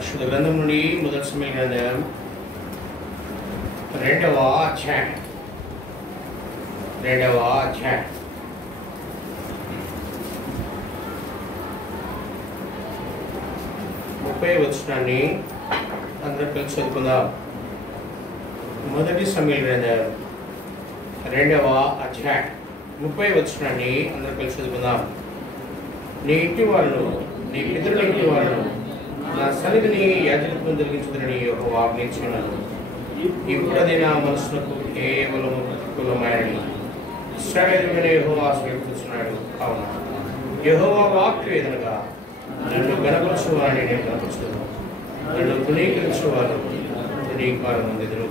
పరిశుద్ధ గ్రంథం నుండి మొదటి సమయ గ్రంథం 2వ అధ్యాయం 30వ వచనాన్ని అందరూ కలిసి చదువుకుందాం. మొదటి సమయ గ్రంథం 2వ అధ్యాయం 30వ వచనాన్ని అందరూ కలిసి చదువుకుందాం. నీ ఇంటి వాళ్ళను, నీ పితరుల ఇంటి వాళ్ళను నా సన్నిధిని యాజకత్వం జరిగించుదని యెహోవా ఆజ్ఞించున్నాను. ఇప్పుడది నా మనసులకు కేవలం ప్రతికూలమైనది. ఇశ్రాయేలుడైన యెహోవా స్వీకరిస్తున్నాడు. కావున యెహోవా వాక్కు ఏదనగా, నన్ను గణపరచువారని నేను గణపరచును, నన్ను తునీకరించువారు తునీకారం పొందెదరు.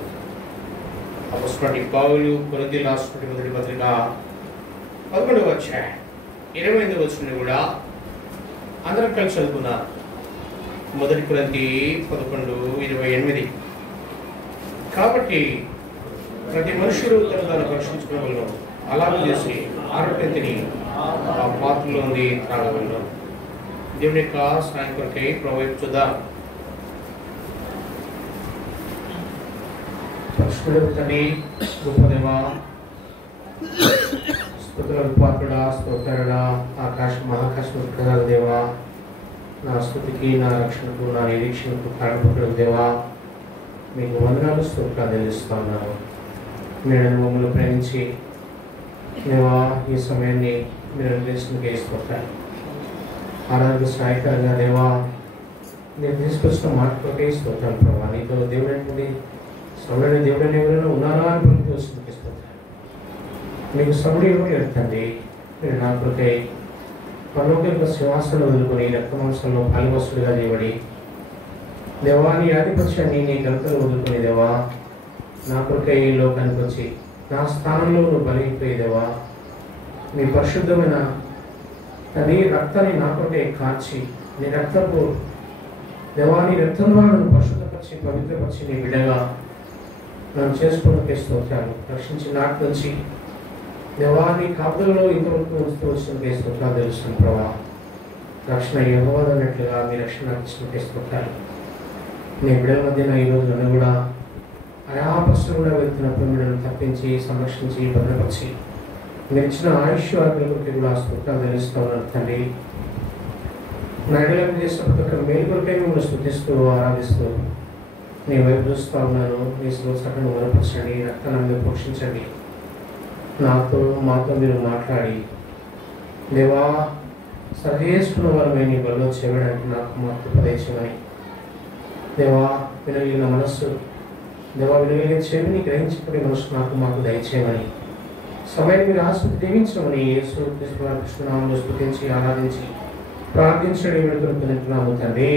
అపొస్తలుడైన పౌలు కొరింథీయులకు రాసిన మొదటి పత్రిక 11వ అధ్యాయం 28వ వచనం కూడా అందరం కలిసి చదువుకుందాం. మొదటి కొరింథీయులు 11:28. కాబట్టి ప్రతి మనుషుడు తను రక్షించుకోగలను, అలాగే చేసి ఆరోగ్యతని ఆ పాత్రలో ఉంది త్రాగగలను. దేవుని యొక్క సాయం కొరకై ప్రభువైపు చూద్దాం. పరిశుద్ధుడైన తండ్రి, గొప్ప దేవా, స్తుతులకు పాత్రుడా, స్తోత్రుడా, మహాకాశం ప్రజల దేవా, నా స్తుతికి, నా రక్షణకు, నా నిరీక్షణకు కారణపడుతున్న దేవా, మీకు వందనాలు, స్తోత్రాలు చెల్లిస్తా ఉన్నాను. నేను మమ్మల్ని ప్రేమించి దేవా ఈ సమయాన్ని మీరు అనుగ్రహించడానికి స్తోత్రాలు. ఆరాధన సహాయకరంగా దేవా నేను తీసుకొచ్చిన మాటలకే స్తోత్రాలు. ప్రభావ నీతో దేవుడైనటువంటి సమయాన్ని దేవుడైన ఎవరైనా ఉన్నారా అని ప్రతి వస్తుంది స్తోత్రాలు. మీకు సమయం ఎవరు ఎడుతండి, మీరు నా కొరకై పరలోక సింహాసనం వదులుకొని రక్తమాంసంలో పాలివస్తులుగా చేయబడి దేవా నీ ఆధిపత్యాన్ని, నీ ఘనతను వదులుకొని దేవా నా కొరకై ఈ లోకానికి వచ్చి నా స్థానంలో నువ్వు బలిగిపోయి దేవా నీ పరిశుద్ధమైన నీ రక్తాన్ని నా కొరకై కార్చి నీ రక్తపు దేవా నీ రక్తం ద్వారా నన్ను పరిశుద్ధపరిచి పవిత్రపరిచి నీ బిడ్డగా నన్ను చేసుకోవడానికి స్తోత్రాలు. రక్షించి నాటి నుంచి దేవా నీ కాపుదలలో ఇంతవరకు ఉంచుతూ వచ్చిన స్తోత్రాలు తెలుస్తుంది. ప్రభా రక్షణ యెహోవాది అన్నట్లుగా మీ రక్షణ ఇచ్చినట్టే స్తోత్రాలు. నీ బిడ్డల మధ్యన ఈరోజు నన్ను కూడా ఆయా ప్రశ్నలు కూడా వెళ్తున్నప్పుడు మీరు తప్పించి సంరక్షించి భద్రపరిచి మీరు ఇచ్చిన ఆయుష్ ఆరోగ్యాలకి కూడా స్తోత్రాలు తెలుస్తూ ఉన్నారు తండ్రి. నా ఇళ్ళకు చేసిన ప్రతి ఒక్క మేలు కొరకై మిమ్మల్ని స్తుతిస్తూ ఆరాధిస్తూ నీ వైపు చూస్తూ ఉన్నాను. మీ స్తోత్రాలను బలపరచండి, రక్తాన్ని మీద పోషించండి. మాతో మీరు మాట్లాడి దేవా సరిచేసుకున్న వారమే నీ బల్లో చేయడానికి నాకు మాకు ఉపదేశమని దేవా వినగలిగిన మనస్సు, దేవా వినగలిగిన చెవిని గ్రహించుకునే మనసు మాకు దయచేయమని సమయం మీరు ఆస్తి దీవించమని యేసు క్రీస్తు వారి కృష్ణనామములో స్తుతించి ఆరాధించి ప్రార్థించడం వేడుకుంటున్నాము తండ్రి.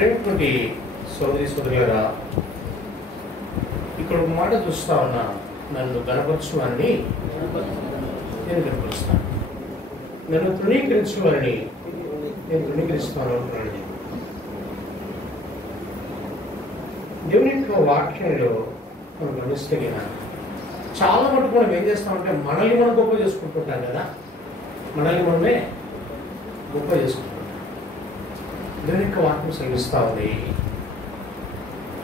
ప్రేమటువంటి సోదరి సోదరులారా, ఇక్కడ ఒక మాట చూస్తా ఉన్నా, నన్ను గణపరచు అని నేను గణపరుస్తాను, నన్ను తృణీకరించు అని నేను తృణీకరిస్తాను అంటున్నాడు. దేవుని యొక్క వాక్యంలో మనం గమనిస్తే చాలా మటుకు మనం ఏం చేస్తామంటే మనల్ని మనం గొప్ప చేసుకుంటుంటాం కదా, మనల్ని మనమే గొప్ప చేసుకుంటాం. దేవుని యొక్క వాక్యం సెలవిస్తూ ఉంది.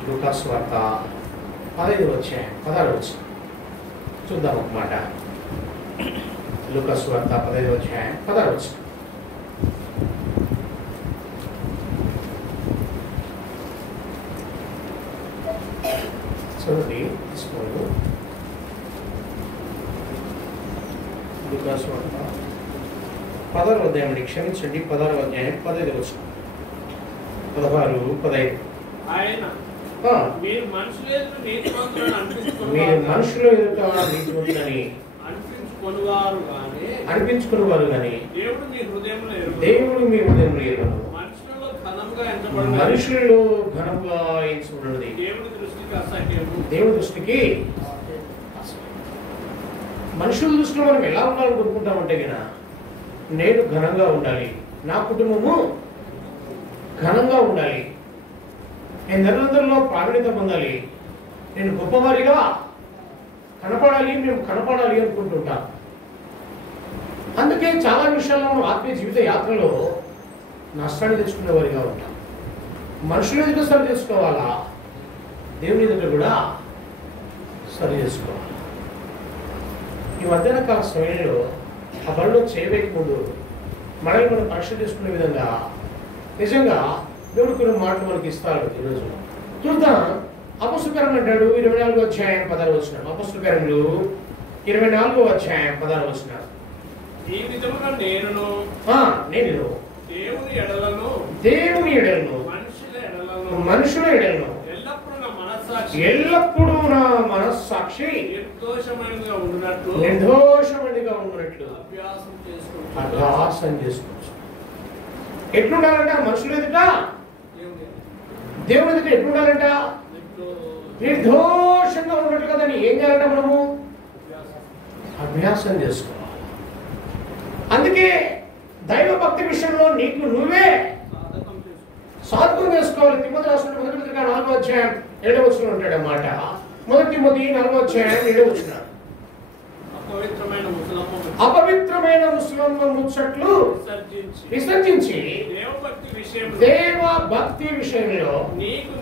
లూకాసు వార్త 15వ అధ్యాయం 16వ వచనం చూద్దాం ఒక మాట. లూకాసు వార్త 15వ అధ్యాయం 16వ వచనం. చూడండి, తీసుకోండి. లూకాసు వార్త 16వ అధ్యాయం అండి, క్షమించండి, 16వ అధ్యాయం 15వ వచనం. 16, 15. మీరు మనుషులు ఎదుట నీతిమంతులని అనిపించుకునేవారు కానీ దేవుడు మీ హృదయంలో ఎరుగను. మనుషులలో ఘనంగా ఎంచుకున్నది దేవుడి దృష్టికి. మనుషుల దృష్టిలో మనం ఎలా ఉండాలని కోరుకుంటామంటే కదా, నేను ఘనంగా ఉండాలి, నా కుటుంబము ఘనంగా ఉండాలి, నేను నలుగురిలో ప్రావీణ్యత పొందాలి, నేను గొప్పవారిగా కనపడాలి, మేము కనపడాలి అనుకుంటుంటాం. అందుకే చాలా విషయాల్లో మనం ఆత్మీయ జీవిత యాత్రలో నష్టాన్ని తెచ్చుకునేవారిగా ఉంటాం. మనుషుల ఎదుట సరి చేసుకోవాలా, దేవుని ఎదుట కూడా సరి చేసుకోవాలి. ఈ మధ్యాహ్న కాల సమయంలో ఆ బడిలో చేయవేయక ముందు మనల్ని మనం పరీక్ష చేసుకునే విధంగా నిజంగా దేవుడు కొన్ని మాటలు మనకి ఇస్తాడు. ఈరోజు చూద్దాం. అపొస్తలుల కార్యములు అంటాడు 24వ అధ్యాయం 16వ వచనం. అపొస్తలుల కార్యములు 24వ అధ్యాయం 16వ వచనం. ఈ విధముగా నేను దేవుని ఎడలను మనుషుల ఎడలను ఎల్లప్పుడూ నా మనస్సాక్షి నిర్దోషమైనదిగా ఉండునట్లు అభ్యాసం చేసుకోవచ్చు. ఎట్లుండాలంట మనుషుల ఎదుట, దేవుని ఎదుట ఎట్లుండాలంట? నిర్దోషంగా ఉన్నట్టు కదా. ఏం చేయాలంట? మనము అభ్యాసం చేసుకోవాలి. అందుకే దైవ భక్తి విషయంలో నీకు నువ్వే సాధకం చేసుకోవాలి. తిమోతి రాసిన మొదటి పత్రిక 4వ అధ్యాయం 7వ వచనం ఉంటాడు అన్నమాట. మొదటి తిమోతి 4వ అధ్యాయం 7వ వచనం. అపవిత్రమైన ముసలమ్మ ముచ్చట్లు విసర్జించి దేవ భక్తి విషయంలో నీకు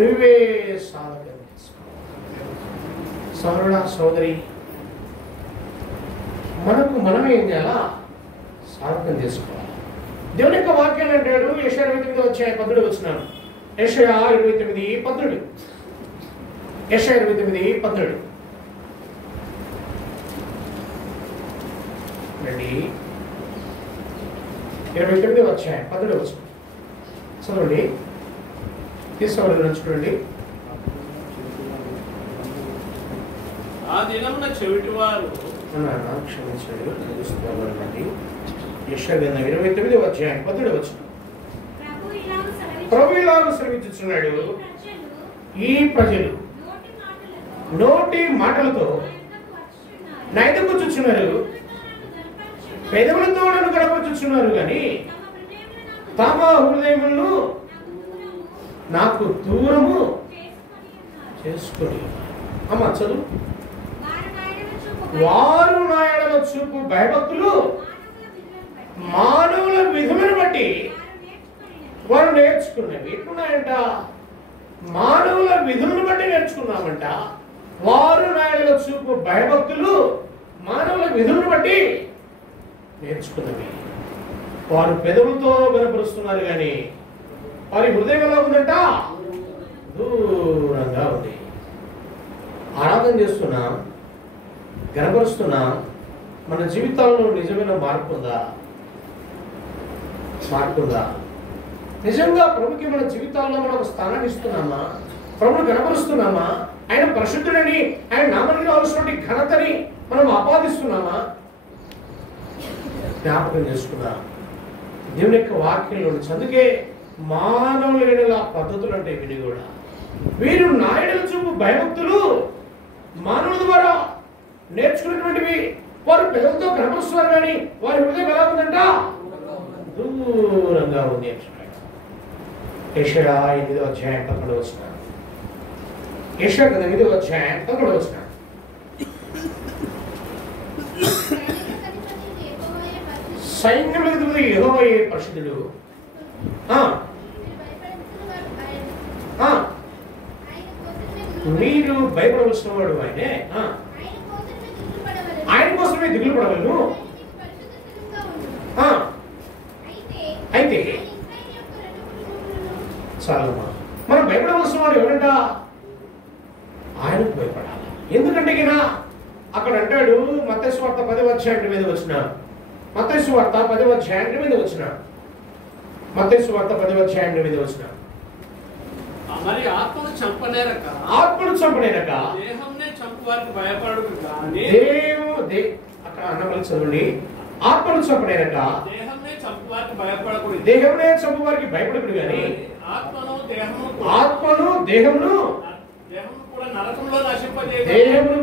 నువ్వే సాధకం చేసుకోవాలి. సోదరుడా, సోదరి, మనకు మనమే ఏం చేయాలా? సాధకం చేసుకోవాలి. దేవుని యొక్క వాక్యాలు అంటాడు యెషయా 29వ అధ్యాయం 10వ వచనం. యెషయా 29:10. యెషయా 29:10. రండి. 29వ అధ్యాయం 10వ వచనం చదవండి. తీసుకోవాలి, చూడండి. ఆ దినమున చెవిటివారు క్షమించాడు. యెషయా 29వ అధ్యాయం 10వ వచనం. ప్రభు ఇలాగ సెలవిస్తున్నాడు, ఈ ప్రజలు నోటి మాటలతో నా ఎదుకు వచ్చుచున్నారు, పెదవులతో నన్ను గడపచుచున్నారు, కానీ తమ హృదయములను నాకు దూరము చేసుకొని. అమ్మ చదువు. వారు నా ఎడల చూపు భయభక్తులు మానవుల విధులను బట్టి వారు నేర్చుకున్నవి. ఎట్లున్నాయంట? మానవుల విధులను బట్టి నేర్చుకున్నామంట. వారు నా ఎడల చూపు భయభక్తులు మానవుల విధులను బట్టి నేర్చుకున్నవి. వారు పెదవులతో గనపరుస్తున్నారు, కానీ వారి హృదయం ఎలా ఉందంట? దూరంగా ఉంది. ఆరాధన చేస్తున్నా, గనపరుస్తున్నా, మన జీవితాల్లో నిజమైన మార్పు ఉందా? నిజంగా ప్రభుకి మన జీవితాల్లో మనం స్థానాన్ని ఇస్తున్నామా? ప్రభుని గనపరుస్తున్నామా? ఆయన పరిశుద్ధుడని, ఆయన నామానికి కావాల్సిన ఘనతని మనం ఆపాదిస్తున్నామా? జ్ఞాపకం చేసుకున్నా దేవుని యొక్క వాక్యంలో నుంచి. అందుకే మానవుల ఎడల పద్ధతులు అంటే విని కూడా వీరు నా ఎడల చూపు భయభక్తులు మానవుల ద్వారా నేర్చుకున్నటువంటివి. వారు పెదవులతో కనపరుస్తున్నారు, కానీ వారి హృదయం ఎలా ఉందంట? దూరంగా ఉంది. యెషయా 8వ అధ్యాయం 11వ వచనం. యెషయా 8వ అధ్యాయం 11వ వచనం. సైన్యములకు అధిపతి యెహోవాయే పరిశుద్ధుడు. మీరు భయపడవలసిన వాడు ఆయనే. ఆయన కోసమే దిగులు పడవలను. అయితే చాలమ్మా, మనం భయపడవలసిన వాడు ఎవరంట? ఆయనకు భయపడాలి. ఎందుకంటే అక్కడ అంటాడు మత్తయి సువార్త 10వ అధ్యాయం 8వ వచనం. మత్తయి సువార్త 10వ అధ్యాయం 8వ వచనం. మత్తయి సువార్త 10వ అధ్యాయం 8వ వచనం. మరి ఆత్మను చంపనేరక దేహంనే చంపువారికి భయపడదు గాని అక్కడ అన్నమని చదవండి. ఆత్మను చంపనేరక దేహంనే చంపువారికి భయపడకూడదు. దేహంనే చంపువారికి భయపడకూడదు కానీ ఆత్మను దేహమును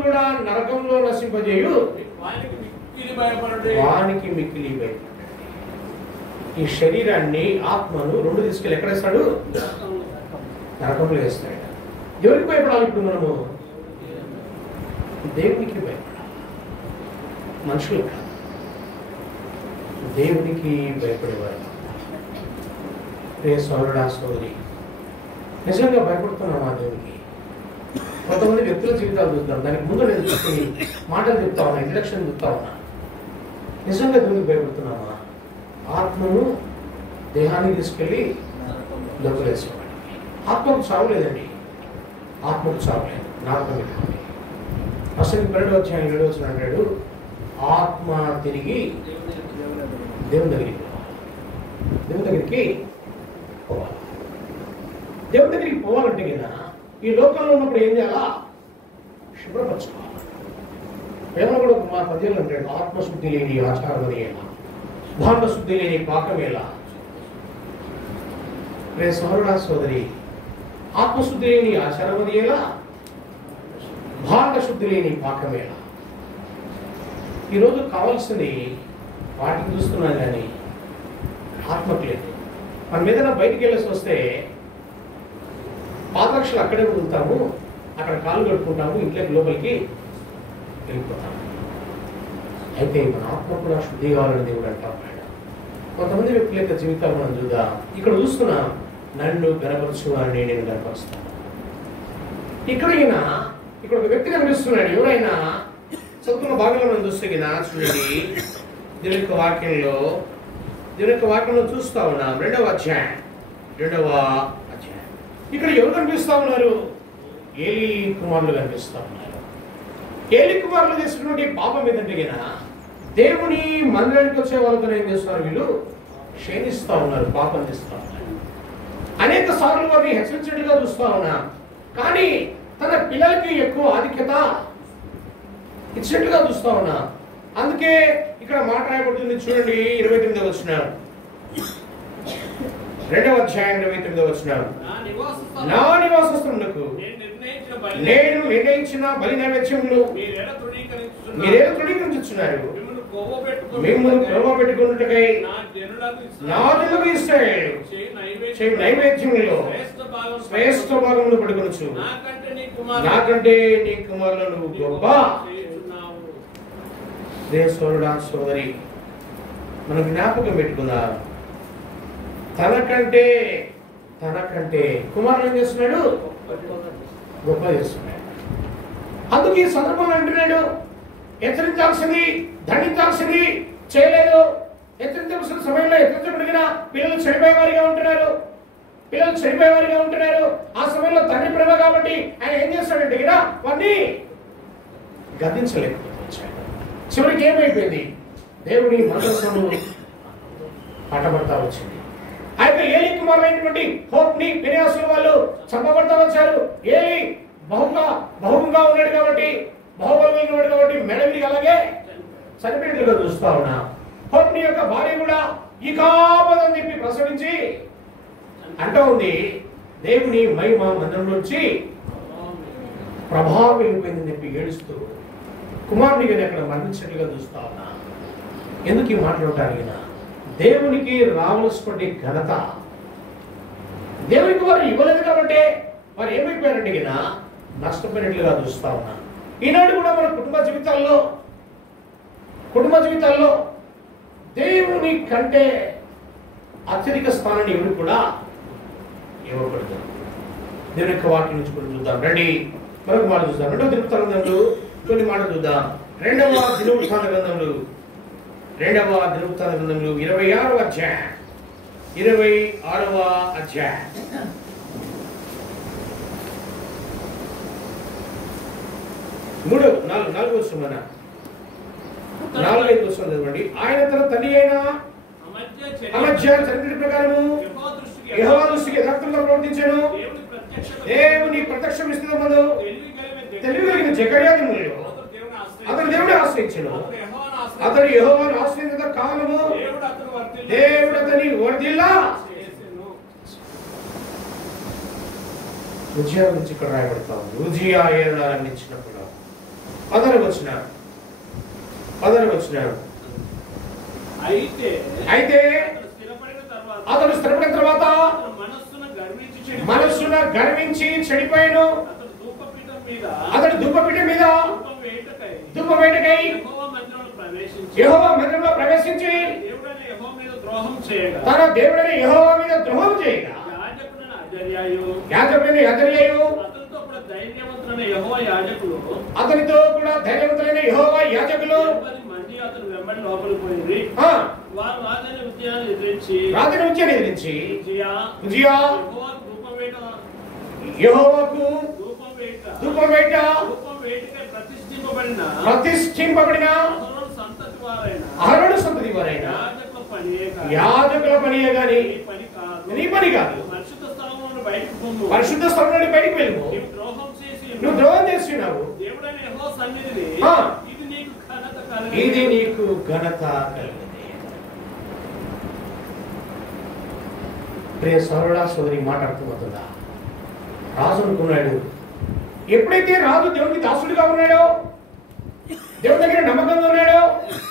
కూడా నరకంలో నశింపజేయు వానికి మిక్కిలి భయపడు. ఈ శరీరాన్ని, ఆత్మను రెండు తీసుకెళ్ళి ఎక్కడేస్తాడు? నరకంలో వేస్తాడు. ఎవరికి భయపడాలి ఇప్పుడు మనము? దేవునికి భయపడాలి, మనుషులు కాదు. దేవునికి భయపడేవారు. సోదరుడా సోదరి, నిజంగా భయపడుతున్నామా దేవునికి? కొంతమంది వ్యక్తుల జీవితాలు చూద్దాం, దానికి ముందు నేను చెప్పి మాటలు చెప్తా ఉన్నా, ఇంట్రడక్షన్ చెప్తా ఉన్నా. నిజంగా దేవునికి భయపడుతున్నామా? ఆత్మను దేహాన్ని తీసుకెళ్ళి లోపలేసుకోవాలి. ఆత్మకు చావులేదండి, ఆత్మకు చావులేదు. నరకం పెట్టుకోండి. అసలు 12వ అధ్యాయం 7వ వచనం అంటాడు, ఆత్మ తిరిగి దేవుని దగ్గరికి పోవాలి. దేవుని దగ్గరికి పోవాలి. దేవుని దగ్గరికి పోవాలంటే కదా ఈ లోకంలో ఉన్నప్పుడు ఏం చేయాలా? శుభ్రపరచుకోవాలి. ప్రేమ కూడా మా పద్యంలో అంటాడు, ఆత్మశుద్ధి లేని ఆచారం ఎలా, భాండ శుద్ధి లేని పాకం ఎలా. రే సోదరుడా సోదరి, ఆత్మశుద్ధి లేని ఆచారం అది ఎలా, భాండ శుద్ధి లేని పాకం ఎలా. ఈరోజు కావాల్సింది వాటికి చూస్తున్నాం కానీ ఆత్మకు లేదు. మనం ఏదైనా బయటికి వెళ్ళేసి వస్తే పాదరక్షలు అక్కడే వదులుతాము, అక్కడ కాళ్ళు కట్టుకుంటాము, ఇంట్లోకి లోపలికి వెళ్ళిపోతాము. అయితే మన ఆత్మ కూడా శుద్ధి కావాలని దేవుడు అంటాం. కొంతమంది వ్యక్తుల యొక్క జీవితాలు మనం చూద్దాం. ఇక్కడ చూస్తున్నాం, నన్ను గనపరచు అని నేను గనపరుస్తాను. ఇక్కడ ఒక వ్యక్తి కనిపిస్తున్నాడు. ఎవరైనా చదువుకున్న భాగంలో మనం చూస్తే చూడండి, దేవుని యొక్క వాక్యంలో చూస్తా ఉన్నాం. 2వ అధ్యాయం ఇక్కడ ఎవరు కనిపిస్తా ఉన్నారు? ఏలీ కుమారులు కనిపిస్తా ఉన్నారు. ఏలీ కుమారులు చేసినటువంటి పాపం ఏదంటే దేవుని మందిరానికి వచ్చే వాళ్ళతో ఏం చేస్తున్నారు? వీళ్ళు క్షీణిస్తా ఉన్నారు, పాపం చేస్తా ఉన్నారు. అనేక సార్లు వారిని హెచ్చరించినట్టుగా చూస్తా ఉన్నా, కానీ తన పిల్లలకి ఎక్కువ ఆధిక్యత ఇచ్చినట్టుగా చూస్తా ఉన్నా. అందుకే ఇక్కడ మాట్లాడబడుతుంది చూడండి, 29వ వచనం, 2వ అధ్యాయం 29వ వచనం. నా నివాస స్థలమునకు నేను నిర్ణయించిన బలి నైవేద్యములు మీరేదో తృణీకరించుచున్నారు. మిమ్మల్ని ప్రోవబెట్టుకున్నట్టుకై నా జనులకు ఇశ్రాయేలు చేయు నైవేద్యములో శ్రేష్ఠ భాగమును పడుకొనొచ్చు. నాకంటే నీ కుమారులు నువ్వు గొప్ప. సోదరుడా సోదరి, మనం జ్ఞాపకం పెట్టుకుందాం. తనకంటే కుమారుడు ఏం చేస్తున్నాడు? గొప్ప చేస్తున్నాడు. అందుకు ఈ సందర్భంలో అంటున్నాడు, హెచ్చరించాల్సింది, దండించాల్సింది చేయలేదు. హెచ్చరించాల్సిన సమయంలో హెచ్చరించబడిన పిల్లలు చెడిపోయేవారిగా ఉంటున్నారు. ఆ సమయంలో తండ్రి ప్రేమ కాబట్టి ఆయన ఏం చేస్తాడంటే వాడిని గద్దించలేకపోతే చివరికి ఏమైపోయింది? దేవుని మనస్సును పట్టబడతా వచ్చింది. అయితే ఏలీ కుమారులైనటువంటి హోప్ని ఫినెహాసు వాళ్ళు చంపబడతా వచ్చారు. ఏలీ బహుగా ఉన్నాడు కాబట్టి, బాహుబలి ఉన్నాడు కాబట్టి మెడవిడిగా అలాగే చనిపోయినట్లుగా చూస్తా ఉన్నా. హోప్ని యొక్క భార్య కూడా ఈ కాపదని చెప్పి ప్రసవించి అంటూ ఉంది, దేవుని మహిమ మందిరంలోంచి ప్రభావం వెళ్ళిపోయిందని చెప్పి ఏడుస్తూ కుమారుడిగా అక్కడ మరణించినట్లుగా చూస్తా ఉన్నా. ఎందుకు ఈ మాట్లాడటానికి? దేవునికి రావాల్సినటువంటి ఘనత దేవునికి వారు ఇవ్వలేదు కాబట్టి వారు ఏమైపోయారంటే నష్టపోయినట్లుగా చూస్తా ఉన్నా. ఈనాడు కూడా మన కుటుంబ జీవితాల్లో దేవుని కంటే అత్యధిక స్థానాన్ని ఎవరు కూడా ఇవ్వకూడదు. దేవుని యొక్క వాక్యం నుంచి కొన్ని చూద్దాం రండి. మరొక మాట చూద్దాం. 2వ దినవృత్తాంత గ్రంథంలో కొన్ని మాటలు చూద్దాం. 2వ దినవృత్తాంత గ్రంథంలో 26వ అధ్యాయం 26వ అధ్యాయం 4వ వచనం 4-5 వచనం చదవండి. ఆయన తన తండ్రి అయిన అమజ్య చరిత్ర ప్రకారము యెహోవా దృష్టికి యథార్థంగా ప్రవర్తించాడు. దేవుని ప్రత్యక్ష విస్తృతమందు తెలివి కలిగిన జకర్యాను అతను దేవుడే ఆశ్రయించాడు. అతడు యెహోవాను ఆశ్రయించిన కాలము దేవుడు అతని వర్ధిల్లా. ఉజ్జియా నుంచి ఇక్కడ రాయబడతాం. ఉజ్జియా ఏడారంభించినప్పుడు 10వ వచనం అయితే అతడు స్థిరపడిన తర్వాత మనస్సున గర్వించి చెడిపోయాను. అతడు ధూపపీఠ మీద ధూపం వేటకై యెహోవా మందిరంలో ప్రవేశించి తన దేవుడైన యెహోవా మీద ద్రోహం చేయగా యాజకుడైన అజర్యాయు అతనితో కూడా ధైర్యవంతులైన యెహోవా యాజకులు రాజుని ఎదిరించి ఉజ్జియా యెహోవాకు ధూపం వేట ప్రతిష్ఠింపబడిన అహరోను సంతతి వారైన యాజకుల పనియే గాని నీ పని కాదు. పరిశుద్ధ స్థలం నుండి బయటికి వెళ్ళము. నువ్వు ద్రోహం చేస్తున్నావు. ఇది నీకు ఘనత కలిగింది. ప్రియ సోదరుడా సోదరి మాట్లాడుతుందా? రాజు అనుకున్నాడు. ఎప్పుడైతే రాజు దేవునికి దాసుడిగా ఉన్నాడో, దేవుని దగ్గర నమ్మకంగా ఉన్నాడు,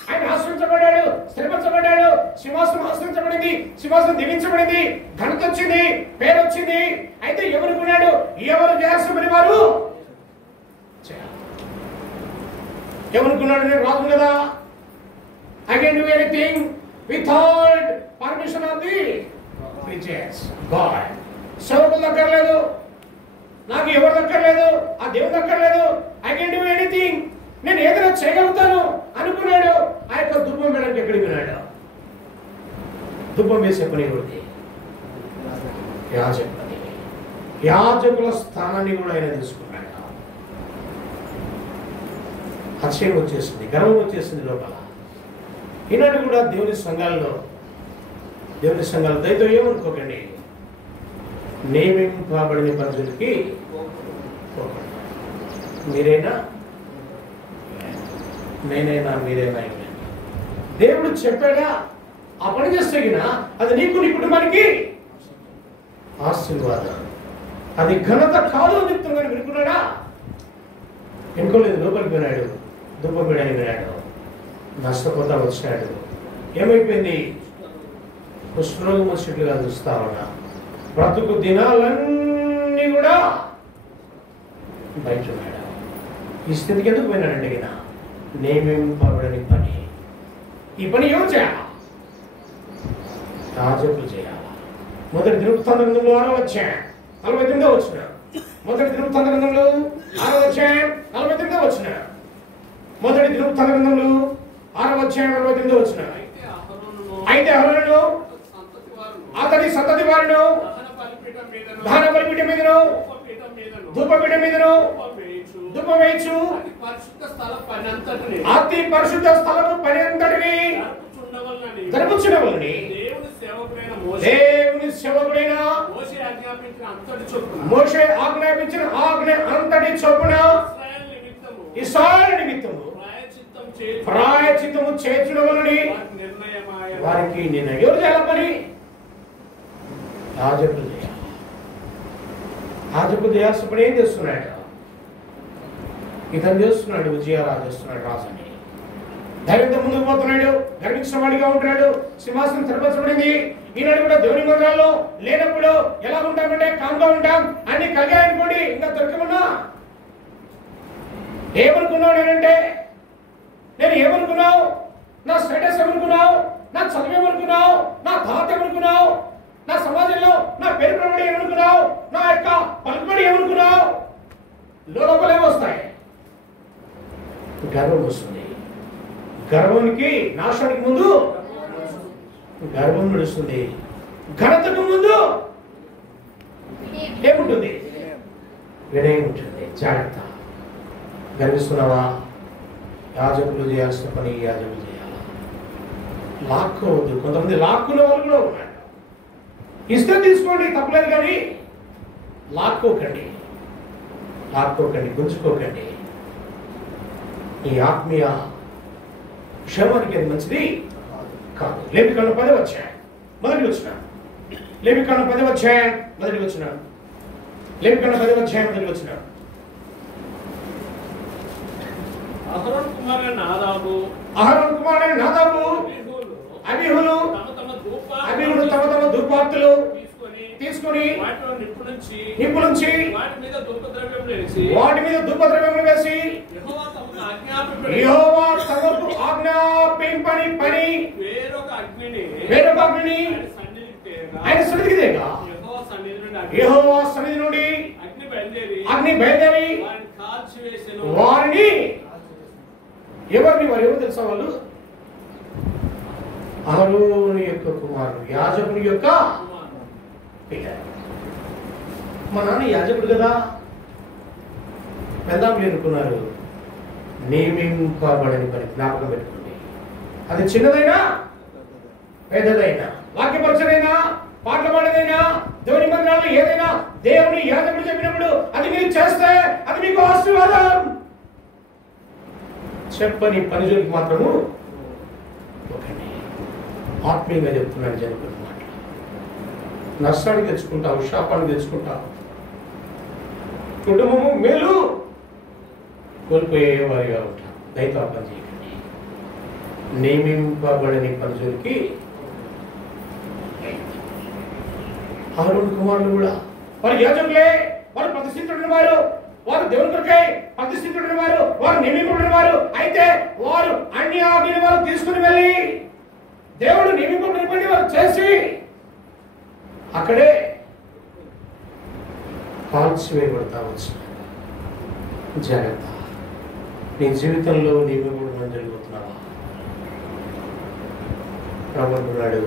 ఆయన ఆశ్రయించబడ్డాడు, స్థిరపరచబడ్డాడు, సింహాసనం ఆశ్రయించబడింది, సింహాసనం దీవించబడింది, ఘనత వచ్చింది, పేరు వచ్చింది. అయితే ఎవరుకున్నాడు? ఎవరు చేయాల్సిన పని వారు ఎవరుకున్నాడు? నేను రాజు కదా, I can do anything without permission of the God. సేవకులు దక్కర్లేదు, నాకు ఎవరు దక్కర్లేదు, ఆ దేవుడు దక్కర్లేదు, ఐ కెన్ డూ ఎనీథింగ్, నేను ఏదైనా చేయగలుగుతాను అనుకున్నాడు. ఆ యొక్క ధూపం వేయడానికి ఎక్కడికి విన్నాడు? ధూపం వేసే పని ఎవరిది? యాజకుడి. యాజకుల స్థానాన్ని కూడా ఆయన తీసుకున్నాడు. అక్షయం వచ్చేసింది, గర్వం వచ్చేసింది లోపల. ఈనాడు కూడా దేవుని సంఘాల్లో దయతో ఏమనుకోకండి, నియమింపబడిన పరిస్థితికి మీరైనా నేనైనా మీరైనా దేవుడు చెప్పాడా ఆ పని చేస్తగినా అది నీకు నీ కుటుంబానికి ఆశీర్వాదం. అది ఘనత కాదు నిత్యంగా వినుకున్నాడా? వినుకోలేదు. లోపలికి వినాడు, ధూపం వేయడానికి వినాడు, నష్టపోతా వచ్చాడు. ఏమైపోయింది? కుష్ఠరోగం వచ్చినట్లుగా చూస్తా ఉన్నా. బ్రతుకు దినాలన్నీ కూడా బయట ఉన్నాడు. ఈ స్థితికి ఎందుకు పోయినాడండి? ఈయన నియమింపబడని పని. ఈ పని ఎవరు చేయాలి? యాజకులు చేయాలి. మొదటి దినవృత్తాంత గ్రంథంలో 6వ అధ్యాయం 49వ వచనం. మొదటి దినవృత్తాంత గ్రంథంలో 6వ అధ్యాయం 49వ వచనం. మొదటి దినవృత్తాంత గ్రంథంలో 6వ అధ్యాయం 49వ వచనం. అయితే అహరోను అతని సంతతి వారును దహన బలిపీఠం మీదను ధూపపీఠం మీదను ధూపం వేయచ్చు. అతి పరిశుద్ధ స్థలము పని అంతటిని జరుపుచున్నవని దేవుని సేవకుడైన మోషే ఆజ్ఞాపించిన ఆజ్ఞ అంతటి చొప్పున ఇశ్రాయేలు నిమిత్తము ప్రాయశ్చిత్తము చేర్చుడవలని వారికి నిర్ణయం. ఎవరు చేయాలి పని? యాజకులు చేయాలి. యాజకులు చేయాల్సిన పని ఏం చేస్తున్నాడు? ఇతను చేస్తున్నాడు. విజయరాజు చేస్తున్నాడు. రాజని ధైర్యంతో ముందుకు పోతున్నాడు. గర్వించిన వాడిగా ఉంటున్నాడు. సింహాసనం స్థిరపరచబడింది. ఈనాడు కూడా దేవుని మందిరాల్లో లేనప్పుడు ఎలా ఉంటామంటే కామ్గా ఉంటాం. అన్ని కలిగాయనుకోండి, ఇంకా దొరకమన్నా ఏమనుకున్నావు? నేను ఏమనుకున్నావు? నా స్టేటస్ ఏమనుకున్నావు? నా చదువు ఏమనుకున్నావు? నా తాత ఏమనుకున్నావు? నా సమాజంలో నా పేరు ప్రబడి ఏమనుకున్నావు? నా యొక్క పలుకుబడి ఏమనుకున్నావు? లోపల ఏమొస్తాయి? గర్వం వస్తుంది. గర్వానికి నాశానికి ముందు గర్వం నడుస్తుంది. ఘనతకు ముందు ఏముంటుంది? వినయం ఉంటుంది. జాగ్రత్త. గర్విస్తున్నావా? యాజకులు చేయాల్సిన పని యాజకులు చేయాలి. లాక్కోవద్దు. కొంతమంది లాక్కునే వాళ్ళు కూడా ఉన్నారు. ఇష్టం తీసుకోండి, తప్పలేదు, కానీ లాక్కోకండి, గుంజుకోకండి. ఈ ఆత్మీయ క్షేమానికి అది మంచిది కాదు. లేవికాండం 10వ అధ్యాయం మొదటి వచనం. లేవికాండం 10వ అధ్యాయం మొదటి వచనం. లేవికాండం 10వ అధ్యాయం మొదటి వచనం. అహరోను కుమారుడైన నాదాబు అబీహులు తమ తమ ధూపార్తులు తీసుకొని వాటిలో నిప్పు నుంచి వాటి మీద ధూపద్రవ్యం వేసి యెహోవా తమకు ఆజ్ఞాపింపని పని వేరొక అగ్నిని ఆయన సన్నిధికి తేగా యెహోవా సన్నిధి నుండి అగ్ని బయలుదేరి వారిని ఎవరు తెలుసా వాళ్ళు? అహరోను యొక్క కుమారుడు, యాజకుని యొక్క పిల్లలు. మా నాన్న యాజకుడు కదా, పెద్దాం అనుకున్నారు. నియమింపబడని పని జ్ఞాపకం పెట్టుకోండి. అది చిన్నదైనా పెద్దదైనా, వాక్యపరచనైనా, పాటలు పాడదైనా, దేవుని మందిరాలు ఏదైనా దేవుని యాజకుడు చెప్పినప్పుడు అది మీరు చేస్తే అది మీకు ఆశీర్వాదం. చెప్పని పని జోలికి మాత్రము ఒకటి ఆత్మీయంగా చెప్తున్నాను. జరుగుతున్న మాట నష్టాన్ని తెచ్చుకుంటావు, శాపాన్ని తెచ్చుకుంటావు, కుటుంబము మేలు కోల్పోయే వారిగా ఉంటాం. దైతాపం చేయకండి. నియమింపబడని పని జోలికి అహరోను కుమారులు కూడా వారు యాజకులే, వారు ప్రతిష్ఠితుడిన వారు, వారు దేవుని కొరకై ప్రతిష్ఠితుడిన వారు, వారు నియమింపబడిన వారు. అయితే వారు అన్ని ఆజ్ఞలు వారు తీసుకుని వెళ్ళి దేవుడు నియమింపబడిన పని వారు చేసి అక్కడే కాల్చివేయబడతా వచ్చిన. జాగ్రత్త, నీ జీవితంలో నియమింపబడిన జరుగుతున్నావా? ప్రభు అంటున్నాడు,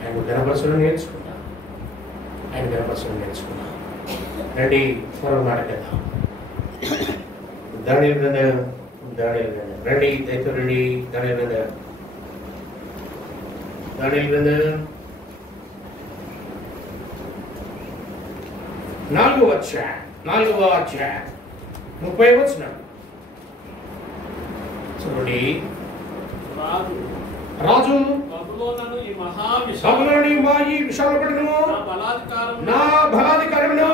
ఆయన గణపరచడం నేర్చుకున్నా, ఆయన గణపరచడం నేర్చుకున్నా. రండి మరో మాట కదా, దానియేలు గ్రంథం రండి, దయతో రండి. దానియేలు గ్రంథం 4వ అధ్యాయం 30వ వచనం చూడండి. రాజు బబులోను ఈ విశాలపట్టణము నా బలాధికారమును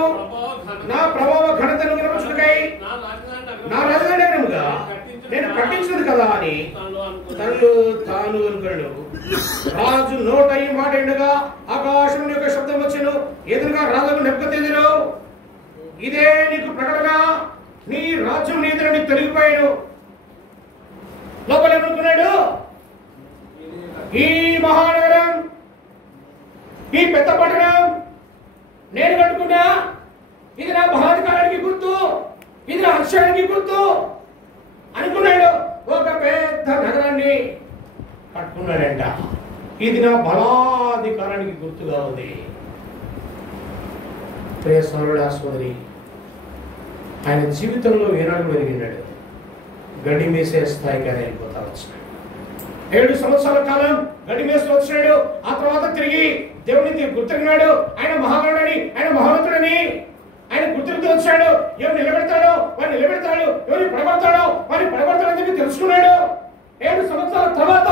నా ప్రభావ ఘనతను కనపరచుటకై నా రాజధాని నగరముగా నేను కట్టించినది కదా అని తాను అనుకున్నాడు. రాజు నోట ఈ మాట ఎండగా ఆకాశం యొక్క శబ్దం వచ్చెను. ఎదురుగా రాజుకు నెప్పుకొచ్చెను, ఇదే నీకు ప్రకటన, నీ రాజ్యం నీ ఎదురు తొలగిపోయాను. లోపల ఏమనుకున్నాడు? ఈ మహానగరం, ఈ పెద్ద పట్టణం నేను కట్టుకున్నా, ఇది నా బలాధికారానికి గుర్తు, ఇది నా హర్షానికి గుర్తు అనుకున్నాడు. ఒక పెద్ద నగరాన్ని కట్టుకున్నాడంట. ఇది నా బలాధికారానికి గుర్తుగా ఉంది. ప్రియ సోదరుడా సోదరి, ఆయన జీవితంలో ఏనాడు పెరిగినాడు? గడ్డి మేసే స్థాయికి ఆయన వెళ్ళిపోతా వచ్చినాడు. 7 సంవత్సరాల కాలం గడ్డి మేస్తూ వచ్చినాడు. ఆ తర్వాత తిరిగి దేవుని గుర్తున్నాడు. ఆయన మహాగణుడని, ఆయన మహోన్నతుడని ఆయన గుర్తులతో వచ్చాడు. ఎవరు నిలబెడతాడో వారిని నిలబెడతాడు, ఎవరిని పడగొడతాడో వారిని పడగొడతాడని చెప్పి తెలుసుకున్నాడు. 7 సంవత్సరాల తర్వాత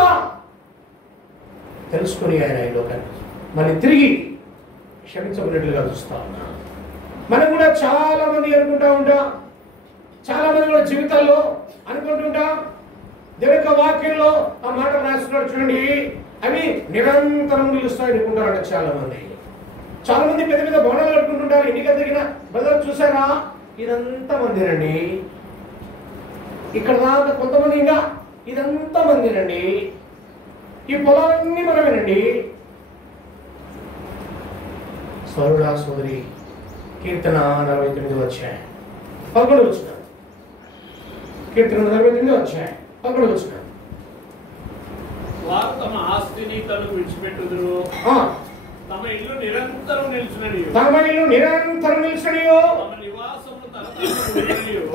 తెలుసుకుని ఆయన ఈ లోకాన్ని మళ్ళీ తిరిగి క్షమించబడినట్లుగా చూస్తా ఉన్నా. మనం కూడా చాలా మంది అనుకుంటా ఉంటాం, చాలా మంది కూడా జీవితాల్లో అనుకుంటుంటాం. దేవుని యొక్క వాక్యంలో ఆ మాట రాస్తున్నాడు చూడండి, అవి నిరంతరం నిలుస్తాయి అనుకుంటారంట చాలా మంది. చాలా మంది పెద్ద పెద్ద భవనాలు కట్టుకుంటుంటారు. ఎన్నికల దగ్గర బ్రదర్ చూసారా, ఇదంతా మందిరండి. ఇక్కడ దాకా కొంతమంది, ఇంకా ఇదంతా మందిరండి. ఈ పొలాలన్నీ మనమేనండి. సోదరుడా సోదరి, కీర్తన 49 వచ్చాయి 11 వచ్చిన. కీర్తన 49 వచ్చాయి 11 వచ్చిన. వారు తమ ఆస్తిని తను విడిచిపెట్టుదురు, తమ ఇల్లు నిరంతరం నిలుచుననియు,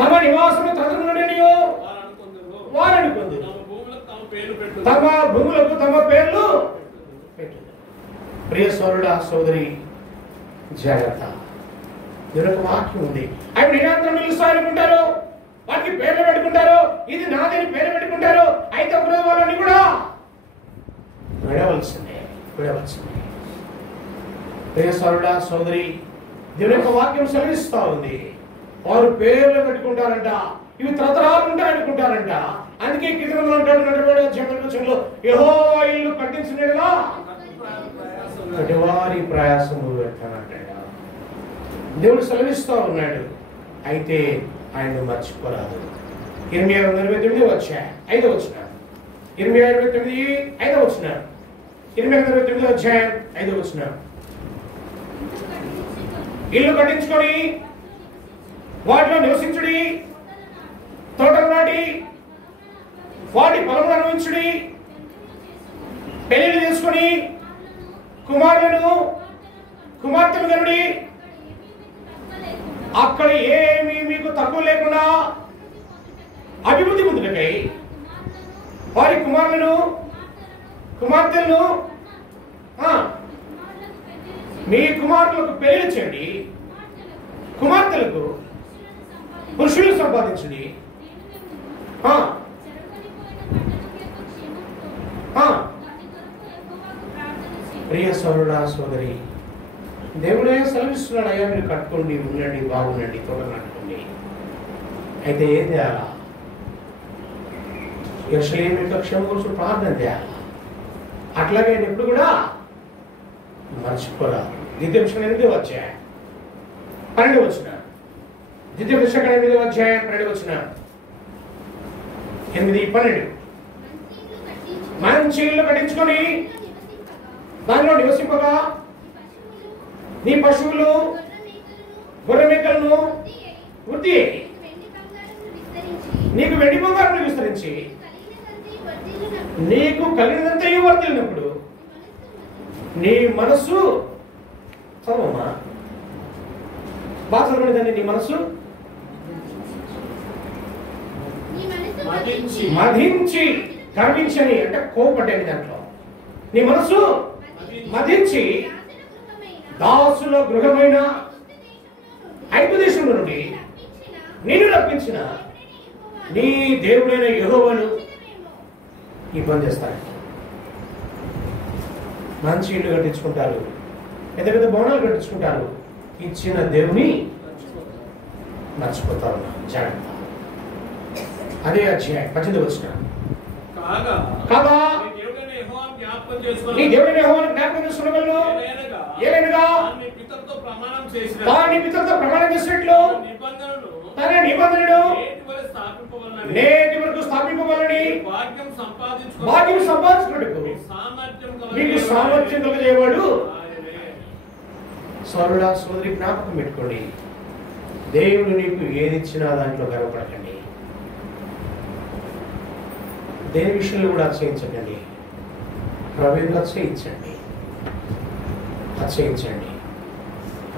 తమ నివాసము తననుండియు వారు అనుకుందురు. తమ భూములకు తమ పేర్లు పెట్టుదురు. ప్రియ సోదరుడా సోదరి, జాగ్రత్త. దీనికి వాక్యం ఉంది. ఆయన నిరంతరం నిలుస్తారనుకుంటారు, వాటికి పేర్లు పెట్టుకుంటారు, ఇది నాదని పేరు పెట్టుకుంటారు. అయితే ఒకరోజు వాళ్ళని కూడా విడవలసిందే. ప్రియ సోదరుడా సోదరి, దేవుని యొక్క వాక్యం సెలవిస్తా ఉంది. వారు పేర్లు పెట్టుకుంటారంట, ఇవి తరతరాలు ఉంటాయి అనుకుంటారంట. అందుకే కీర్తనలో అంటాడు, 47వ అధ్యాయంలో యెహోవా ఇల్లు కట్టించినట్లుగా అటువారి ప్రయాసము వ్యర్థమంటాడు. దేవుడు సెలవిస్తూ ఉన్నాడు, అయితే ఆయన మర్చిపోరాదు. 28:29 వచ్చాయి 5వ వచనం. 28:29 5వ వచనం. 28:29 అధ్యాయం 5వ వచనం. ఇల్లు కట్టించుకొని వాటిలో నివసించుడి, తోటలు నాటి వాటి పొలములు అనుభవించుడి, పెళ్లిళ్ళు చేసుకొని కుమారులను కుమార్తెలు కనుడి, అక్కడ ఏమీ మీకు తక్కువ లేకుండా అభివృద్ధి పొందుటకై వారి కుమారులను కుమార్తెలను మీ కుమారులకు పెళ్లి చేయండి, కుమార్తెలకు పురుషులు సంపాదించండి. ప్రియ సోదరుడా సోదరి, దేవుడే సెలవిస్తున్నాడు, అయ్యా మీరు కట్టుకోండి, ఉండండి, బాగుండండి, తోట నాటుకోండి. అయితే ఏం చేయాలా? యెరూషలేము యొక్క క్షేమం కోసం ప్రార్థన చేయాలి. అట్లాగే ఎప్పుడు కూడా మర్చిపోరాదు. 2 అధ్యాయం 12 వచనం. 2 అధ్యాయం 12 వచనం. 8-12. మంచి ఇల్లు కట్టించుకొని దానిలో నివసింపగా నీ పశువులు గొర్రె మేకలను వృద్ధి నీకు వెండి బంగారం విస్తరించి నీకు కలిగినంత వర్తిల్లినప్పుడు నీ మనస్సు చదవమ్మా బాగా చదవండి. నీ మనస్సు మధించి గర్వించని అంటే కోపడ్డని దాంట్లో నీ మనస్సు మధించి దాసుల గృహమైన ఐగుప్తు దేశంలో నుండి నిన్ను రప్పించిన నీ దేవుడైన యెహోవాను ఇబ్బంది చేస్తారు. మంచి ఇల్లు కట్టించుకుంటారు, పెద్ద పెద్ద భవనాలు కట్టించుకుంటారు, ఇచ్చిన దేవుని మర్చిపోతారు. జాగ్రత్త. అదే అధ్యాయం 18 వచనం. కాగా నీ దేవుడైన యెహోవాను జ్ఞాపకం చేసుకున్నవాళ్ళు ఏలైనగా దాని పితరులతో ప్రమాణం చేసినట్లు తన నిబంధనను నేటి వరకు స్థాపింపవాలని భాగ్యం సంపాదించుకున్నట్టు మీకు సామర్థ్యం కలిగేవాడు. సోదరుడా సోదరి, జ్ఞాపకం పెట్టుకోండి, దేవుడు నీకు ఏది ఇచ్చినా దాంట్లో గర్వపడకండి. దేని విషయంలో కూడా అతిశయించకండి. ప్రభువుని అతిశయించండి.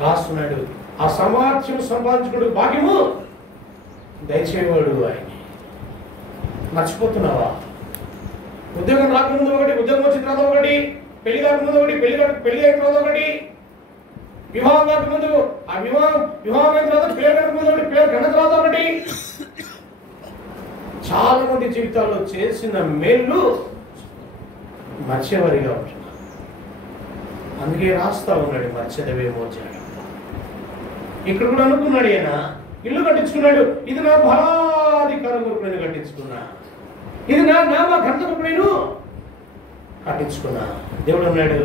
రాస్తున్నాడు, ఆ సామర్థ్యం సంపాదించుకునే భాగ్యము దయచేవాడు ఆయన. మర్చిపోతున్నావా? ఉద్యోగం రాకముందు ఒకటి, ఉద్యోగం వచ్చిన తర్వాత ఒకటి, పెళ్లి కాకముందు ఒకటి, పెళ్లి అయిన తర్వాత ఒకటి, వివాహం కాకముందు ఆ వివాహం అయిన తర్వాత పిల్లలు కాకముందు ఒకటి, పిల్లలు కన్న తర్వాత ఒకటి. చాలా మంది జీవితాల్లో చేసిన మేలు మర్చేవారిగా ఉంటున్నారు. అందుకే రాస్తా ఉన్నాడు, మర్చెదవేమో జాగ్రత్త. ఇక్కడ కూడా అనుకున్నాడు, ఆయన ఇల్లు కట్టించుకున్నాడు, ఇది నా బలాధికారం కొరకు నేను కట్టించుకున్నా, ఇది నా ఘనత కొరకు నేను కట్టించుకున్నా. దేవుడు అన్నాడు,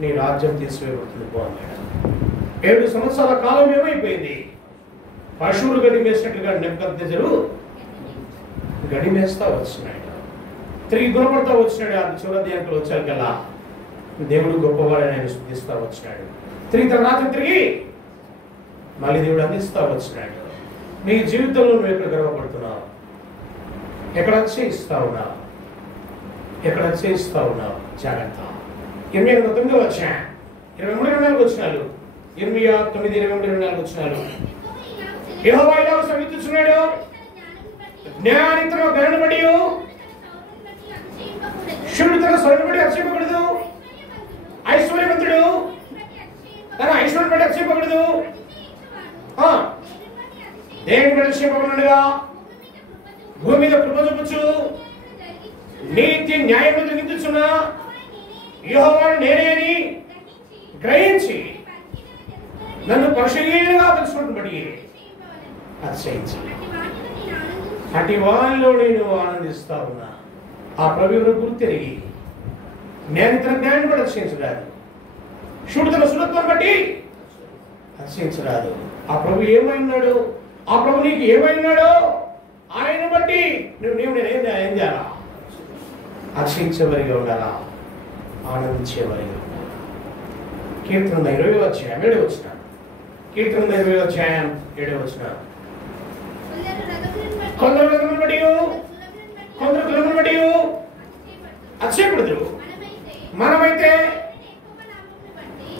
నీ రాజ్యం తీసివేయబడుతుంది పో అన్నాడు. 7 సంవత్సరాల కాలం ఏమైపోయింది? పశువులు గడిమేసినట్లుగా నెబుకద్నెజరు గడిమేస్తా వచ్చినాడు, తిరిగి గుణపడతా వచ్చినాడు. ఆ చివరి వచ్చారు కదా, దేవుడు గొప్పవాడని ఆయన స్తుతిస్తా వచ్చినాడు. తిరిగి తన రాత్రి తిరిగి మళ్ళీ దేవుడు అందిస్తా వచ్చినాడు. నీ జీవితంలో నువ్వు ఎక్కడ గర్వపడుతున్నావు? ఎక్కడ అతిశయిస్తా ఉన్నావు? ఎక్కడ అతిశయిస్తా ఉన్నావు? జాగ్రత్త. 28-9 వచ్చా, 23-24 వచ్చినాలు, 29-23 వచ్చినాలు. యెహోవా ఇలా సమీపించున్నాడు, జ్ఞానితను ఘనను బట్టి శివుడు తన స్వరం బట్టి అతిశయపకూడదు, ఐశ్వర్యవంతుడు తన ఐశ్వర్యం బట్టి అతిశయపకూడదు, దేవుని బట్టి అతిశయపకూడదుగా భూమి మీద కృప చూపచ్చు, నీతి న్యాయములు జరిగించున్న యెహోవాను నేనే అని గ్రహించి నన్ను పరిశీలనగా తెలుసుకుంటున్న బట్టి అతిశయించాలి. అటు వారిలో నేను ఆనందిస్తా ఉన్నా. ఆ ప్రభువును గుర్తిరిగి నేను ఇతర జ్ఞానం కూడా అతిశయించరాదు, శూడు తన సురత్వాన్ని బట్టి అతిశయించరాదు. ఆ ప్రభు ఏమై ఉన్నాడు, ఆ ప్రభు నీకు ఏమై ఉన్నాడు, ఆయన బట్టి నేను ఏం చేయాలా? అతిశయించేవారిగా ఉండాలా, ఆనందించేవారిగా ఉండాలా. కీర్తన 20వ అధ్యాయం 7వ వచనం. కీర్తన 20వ అధ్యాయం 7వ వచనం. కొందరు రథములను బట్టి కొందరు కులములను బట్టి అతిశయపడుదురు. మనమైతే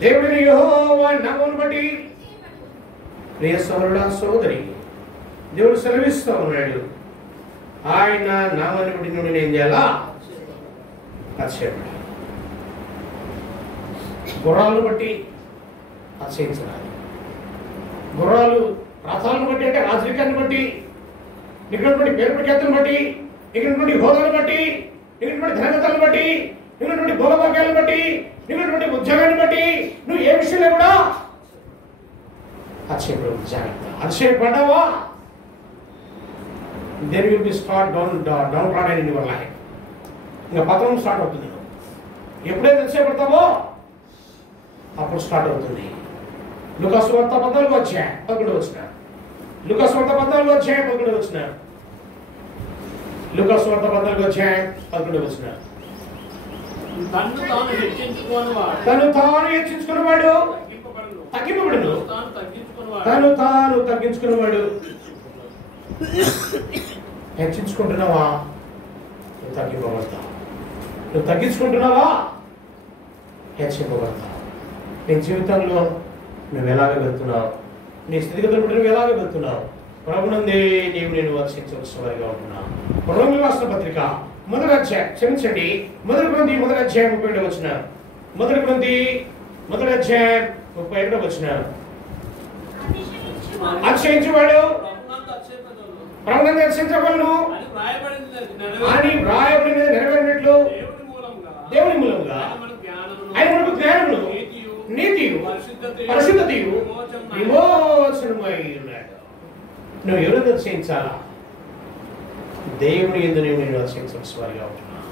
దేవుడిని యెహోవా నామమును బట్టి. ప్రియ సోదరుడా సోదరి, దేవుడు సెలవిస్తూ ఉన్నాడు, ఆయన నామాన్ని బట్టి నువ్వు ఏం చేయాలా? అతిశయపడాలి. గుర్రాలను బట్టి అతిశయించాలి. గుర్రాలు రథాలను బట్టి అంటే రాజరికాన్ని బట్టి, ఇక్కడటువంటి పేరు ప్రఖ్యాతులను బట్టి, ఇక్కడటువంటి హోదాలను బట్టి, ఇక్కడటువంటి ధనగతాలను బట్టి, ఇక్కడటువంటి భోగభాగ్యాలను బట్టి, ఇక్కడటువంటి ఉద్యోగాన్ని బట్టి నువ్వు ఏ విషయంలో కూడా అతిశయపడవు. జాగ్రత్త. అతిశయపడ్డావా? Then will be start down trodden in your life. ఇంకా పతనం స్టార్ట్ అవుతుంది. ఎప్పుడైతే అతిశయపడతావో అప్పుడు స్టార్ట్ అవుతుంది. లూకాసు వార్త 14వ అధ్యాయం 11వ వచనం. లూకాసు వార్త 14వ అధ్యాయం 11వ వచనం. లూకాసు వార్త 14వ అధ్యాయం 11వ వచనం. తను తాను హెచ్చించుకున్నవాడు తగ్గింపబడును. తాను తగ్గించుకున్నవాడు. హెచ్చించుకుంటున్నావా? నువ్వు తగ్గింపబడతావు. నువ్వు తగ్గించుకుంటున్నావా? హెచ్చింపబడతావు. నీ జీవితంలో నువ్వు ఎలాగ వెళ్తున్నావు, నీ స్థితిగతులు బట్టి నువ్వు ఎలాగ వెళ్తున్నావు. ప్రభునందే నీవు నేను వర్షించవలసిన వారిగా ఉంటున్నావు. రోమీ రాసిన పత్రిక 1వ అధ్యాయం, క్షమించండి, 1 Corinthians 1వ అధ్యాయం 31వ వచనం. 1 Corinthians 1వ అధ్యాయం 31వ వచనం. అతిశయించువాడు ప్రభునందు అతిశయించవలెను అని వ్రాయబడినది నెరవేరినట్లు దేవుని మూలంగా ఆయన మనకు జ్ఞానమును నీతియు పరిశుద్ధతయు విమోచనమై ఉన్నాడు. నువ్వు ఎవరిని అతిశయించాలా? దేవుని యందు నేను అతిశయించవలసిన వారిగా ఉంటున్నాను.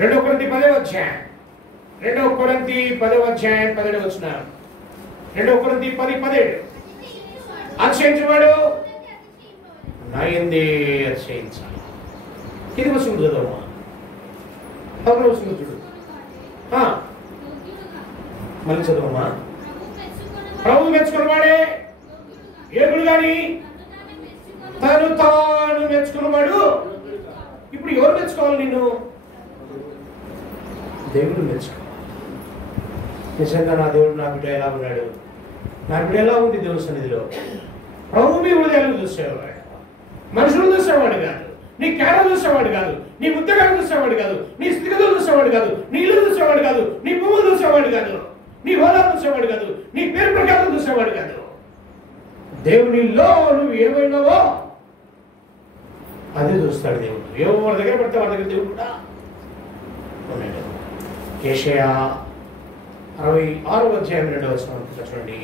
2 Corinthians 10వ అధ్యాయం 2 Corinthians 10వ అధ్యాయం 17వ వచనం. 2 Corinthians 10:17. అతిశయించువాడు నా యందే అతిశయించాలి. ఇది వచనం చదవమా? పదకొండవ వచనం చూడు. మళ్ళీ చదవమా? ప్రభు మెచ్చుకున్నవాడే ఏగుడు గాని తను తాను మెచ్చుకున్నవాడు. ఇప్పుడు ఎవరు మెచ్చుకోవాలి? నిన్ను దేవుడు మెచ్చుకోవాలి. నిజంగా నా దేవుడు నా బిడ్డ ఎలా ఉన్నాడు, నా బిడ్డ ఎలా ఉంది దేవుని సన్నిధిలో? ప్రభు మీ హృదయాలను చూసేవాడు, మనుషులు చూసేవాడు కాదు, నీ క్యారెక్టర్ చూసేవాడు కాదు, నీ ఉద్యోగాలు చూసేవాడు కాదు, నీ స్థితిగతులు చూసేవాడు కాదు, నీ ఇల్లు చూసేవాడు కాదు, నీ భూములు చూసేవాడు కాదు, నీ హోదా చూసేవాడు కాదు, నీ పేరు ప్రఖ్యాతులు చూసేవాడు కాదు. దేవునిలో నువ్వు ఏమైనావో అదే చూస్తాడు దేవుడు. ఎవరి దగ్గర పడితే వాడి దగ్గర దేవుడు కూడా ఉన్నాడు. యెషయా 66వ అధ్యాయం 2వ వచనం చూడండి.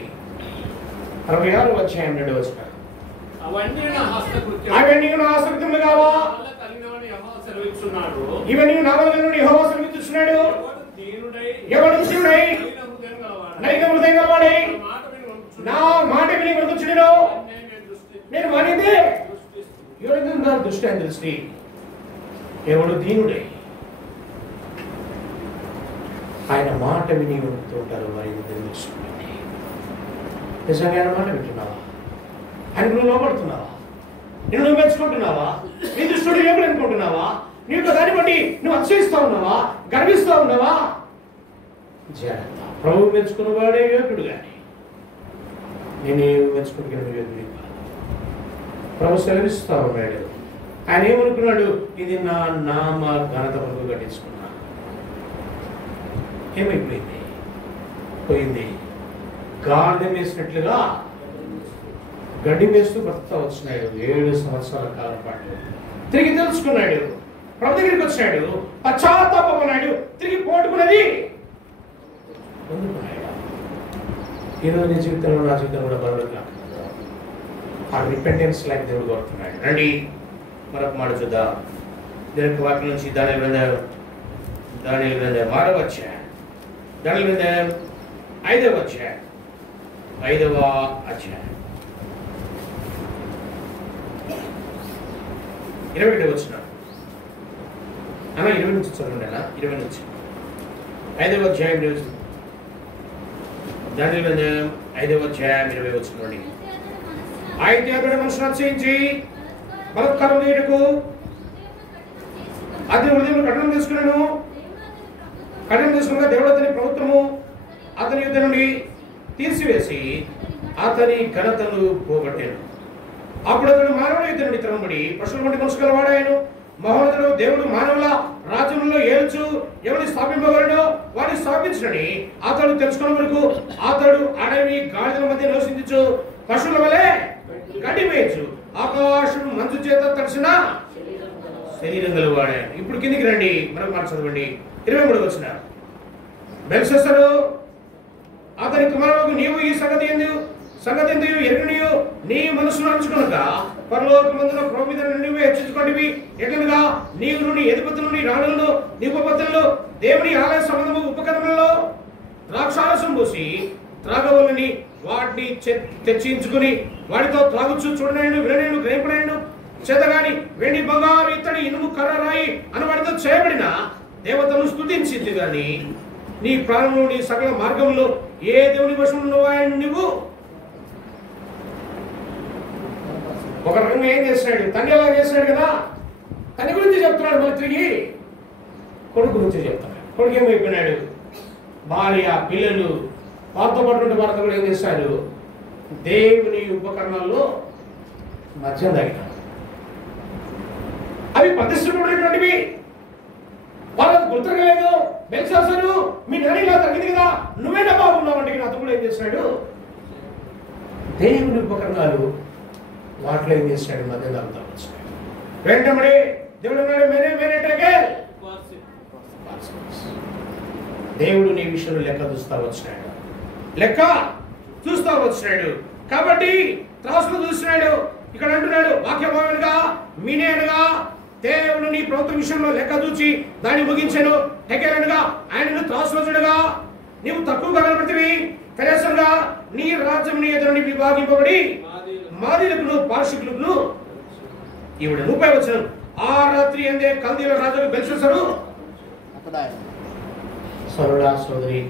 66వ అధ్యాయం 2వ వచనం. అవన్నీ నా హస్తకృత్యములు కావా? ఇవన్నీ నా వలన నుండి యెహోవా సెలవిస్తున్నాడు. ఎవడు దీనుడై నలిగిన హృదయం గలవాడై నా మాట విని బ్రతుకుచుండునో నేను వానిదే. ఎవరు దృష్టి అని దృష్టి? ఎవడు దీనుడై ఆయన మాట విని ఉంటుంటారు వారిని తెలుసుకోండి. నిజంగా ఆయన మాట వింటున్నావా? ఆయన నువ్వు లోపడుతున్నావా? నువ్వు మెచ్చుకుంటున్నావా? నీ దృష్టిలో ఏమని అనుకుంటున్నావా? నీ యొక్క దాన్ని బట్టి నువ్వు అతిశయిస్తా ఉన్నావా? గర్విస్తూ ఉన్నావా? జాగ్రత్త. ప్రభు మెచ్చుకున్నవాడే యోగ్యుడు కానీ నేను మెచ్చుకుని యోగ్యుడు. ప్రభు సెలవిస్తా ఉన్నాడు. ఆయన ఏమనుకున్నాడు? ఇది నా నామ ఘనత వరకు కట్టించుకున్నా. ఏమైపోయింది? పోయింది. గాడిద వేసినట్లుగా గడ్డి వేస్తూ బ్రతుకుతా వచ్చినాడు 7 సంవత్సరాల కాలం పాటు. తిరిగి తెలుసుకున్నాడు, ప్రభు దగ్గరికి వచ్చాడు, పశ్చాత్తాపన్నాడు, తిరిగి పోటుకున్నది పొందుకున్నాడు. ఈరోజు నీ జీవితంలో నా జీవితంలో కూడా బరువుగా ఆ రిపెంటెన్స్ లైఫ్ దేవుడు కోరుతున్నాడు. రండి మరొక మాట చూద్దాం. దేవుని వాక్యం నుంచి దానియలు గ్రంథం 6వ అధ్యాయం. దానియలు గ్రంథం 5వ అధ్యాయం 5వ అధ్యాయం 21 వచనం. అన్న 20 నుంచి చదవండి అన్న. 20 నుంచి 5వ అధ్యాయం దానిలో 5వ అధ్యాయం 20 వచనం. అయితే అతడు మనసును అతిశయించి బలత్కారం చేయటకు అతని హృదయంలో కఠినం తీసుకున్నాను. కఠినం తీసుకున్న దేవుడు అతని ప్రభుత్వము అతని యుద్ధ నుండి తీసివేసి అతని ఘనతను పోగొట్టాను. అప్పుడు అతడు మానవుల యుద్ధ నుండి త్రమబడి పశువుల వంటి మనసు గలవాడాయను. మహోన్నతుడు దేవుడు మానవుల రాజ్యంలో ఏల్చు ఎవరిని స్థాపింపగలడో వారిని స్థాపించడని అతడు తెలుసుకున్న వరకు అతడు అడవి గాడిదల మధ్య నివసించు పశువుల వలె గడ్డి వేయచ్చు. ఆకాశం మంచు చేత తడిసిన శరీరం గలవాడాయను. ఇప్పుడు కిందికి రండి, మరొక మాట చదవండి. 23 వచ్చిన బెల్షస్సరు అతని కుమారులకు నీవు ఈ సంగతి ఎందుకు ఎరుగనియు నీ మనసును అంచుకొనక పరలోకమందున ప్రభు మీద నువ్వు హెచ్చించుకోండివి. ఎట్లనగా నీవు నుండి ఎదుపతులు నీ రాణులను నీ ఉపపత్తుల్లో దేవుని ఆలయ సంబంధము ఉపకరణంలో ద్రాక్షారసం పోసి త్రాగవలని వాటిని తెచ్చించుకుని వాటితో త్రాగుచ్చు చూడలేను, వినలేను, గ్రహింపలేను చేతగాని వెండి బంగారు ఇత్తడి ఇనుము కర్ర రాయి అని వాటితో చేయబడిన దేవతను స్తుతించింది గాని నీ ప్రాణంలో నీ సకల మార్గంలో ఏ దేవుని వశంలో ఆయన నువ్వు ఒక రకంగా ఏం చేస్తున్నాడు, తండ్రి ఎలా చేస్తున్నాడు కదా, తండ్రి గురించి చెప్తున్నాడు. మళ్ళీ తిరిగి కొడుకు గురించి చెప్తున్నాడు. కొడుకు ఏమైపోయినాడు, భార్య పిల్లలు వారితో పాటు వారితో కూడా ఏం చేశాడు, దేవుని ఉపకరణాల్లో మద్యం తాగినాడు. అవి ప్రతిష్ఠితమైనటువంటివి, వాళ్ళకు గుర్తురగలేదు. బెల్షస్సరు మీ డాడీ ఇలా తగ్గింది కదా, నువ్వేనా బాగున్నావు అంటే అతను కూడా ఏం చేస్తున్నాడు, దేవుని ఉపకరణాలు వాటిలో ఏం చేస్తున్నాడు, మధ్య తాగుతా వచ్చాడు. వెంటనే దేవుడు అన్నాడు, దేవుడు నీ విషయంలో లెక్క చూస్తా వచ్చినాడు. కాబట్టి త్రాసులు చూస్తున్నాడు. ఇక్కడ అంటున్నాడు వాక్యభావనగా మీనేనుగా దేవుడు నీ ప్రభుత్వ విషయంలో లెక్క చూచి దాన్ని ముగించాను. టెకేలనుగా ఆయనను త్రాసులో చూడగా నీవు తక్కువగా కనబడితివి. కనీసంగా నీ రాజ్యం నీ ఎదురు విభాగింపబడి మాదిలకును పార్షికులను ఈవిడ 30 వచనం. ఆ రాత్రి అందే కల్దీల రాజు బెల్షస్సరు సోదరుడా సోదరి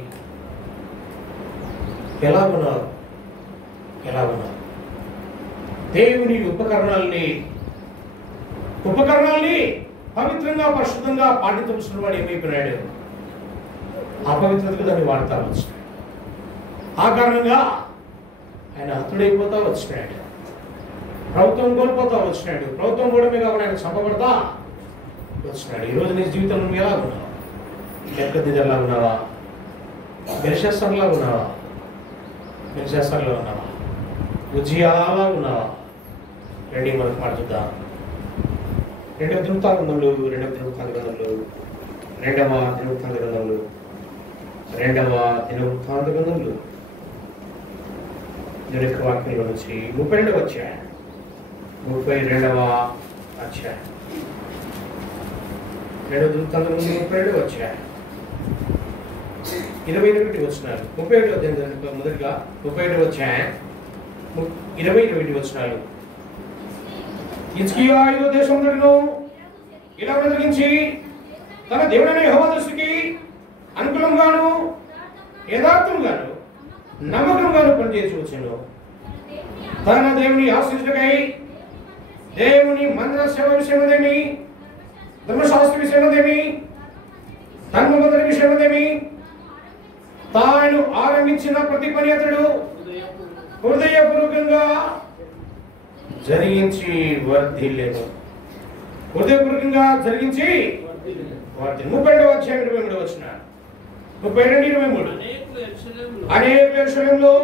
ఎలా ఉన్నారు? దేవుని ఉపకరణాల్ని పవిత్రంగా పరిశుద్ధంగా పాటించవలసిన వాడు ఏమైపోయినాడు, అపవిత్రతకు దాన్ని వాడతా వచ్చినాడు. ఆ కారణంగా ఆయన హతుడైపోతా వచ్చినాడు, ప్రభుత్వం కోల్పోతా వచ్చినాడు. ప్రభుత్వం కూడా మీద ఆయన చంపబడతా వచ్చినాడు. ఈరోజు నీ జీవితంలో నువ్వు ఎలా ఉన్నావు? లెక్కదిద్దలా ఉన్నావా? బెల్షస్సర్లా ఉన్నావా? ఉజ్జియాలా ఉన్నావా? రండి మనకు మాట చూద్దాం. 2వ దినవృత్తాంతములు 2వ దినవృత్తాంత గ్రంథములు యొక్క వాక్యంలో నుంచి 32వ అధ్యాయం 32వ అధ్యాయం 2వ దినవృత్తాంతం 32వ అధ్యాయం 21 వచనాలు. 37వ అధ్యాయం మొదటిగా 37వ అధ్యాయం 20-21 వచనాలు. హిజ్కియా యూదా దేశంలో ఇలా వెలిగించి తన దేవుడైన యెహోవా దృష్టికి అనుకూలంగాను యథార్థంగాను నమ్మకంగాను పనిచేసి వచ్చాను. తన దేవుని ఆశీస్సులకై దేవుని మందిర సేవ విషయమదేమి, ధర్మశాస్త్ర విషయమదేమి, ధర్మమందిర విషయమదేమి తాను ఆరంభించిన ప్రతి పని అతడు హృదయపూర్వకంగా జరిగించి వర్ధిల్లేను. 32వ అధ్యాయం 23వ వచనం. 32-23 అనేక యెరూషలేములో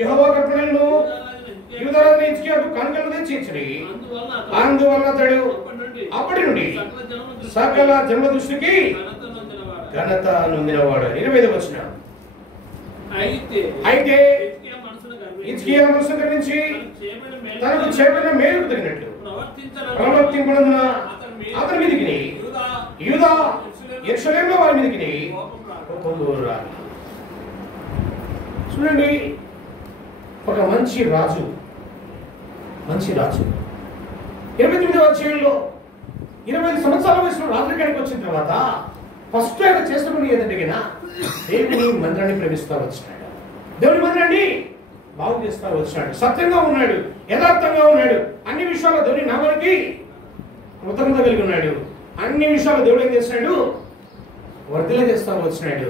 యెహోవా కర్పణలను యూదా రాజు హిజ్కియాకు కానుకలు తెచ్చించిరి. అందువల్ల అతడు అప్పటి నుండి సకల జన్మ దృష్టికి ఘనత నొందినవాడు. 25వ వచనం. అయితే హిజ్కియా మనసు గర్వించి తనకు చేయబడిన మేలుకు తగినట్లు ప్రవర్తింపనందున అతని మీదికి యూదా యెరూషలేములో వారి మీదికి కోపం రాలి. చూడండి, ఒక మంచి రాజు 29వ అధ్యాయంలో 25 సంవత్సరాల వయసులో రాజరికానికి వచ్చిన తర్వాత ఫస్ట్ ఆయన చేస్తున్నది ఏదంటే దేవుని మందిరాన్ని ప్రేమిస్తా వచ్చినాడు, దేవుని మందిరాన్ని బాగు చేస్తా వచ్చినాడు, సత్యంగా ఉన్నాడు, యథార్థంగా ఉన్నాడు, అన్ని విషయాల్లో దేవుని నామానికి కృతజ్ఞత కలిగి ఉన్నాడు, అన్ని విషయాల్లో దేవుడు ఏం చేస్తున్నాడు, వర్ధిల్ల చేస్తా వచ్చినాడు.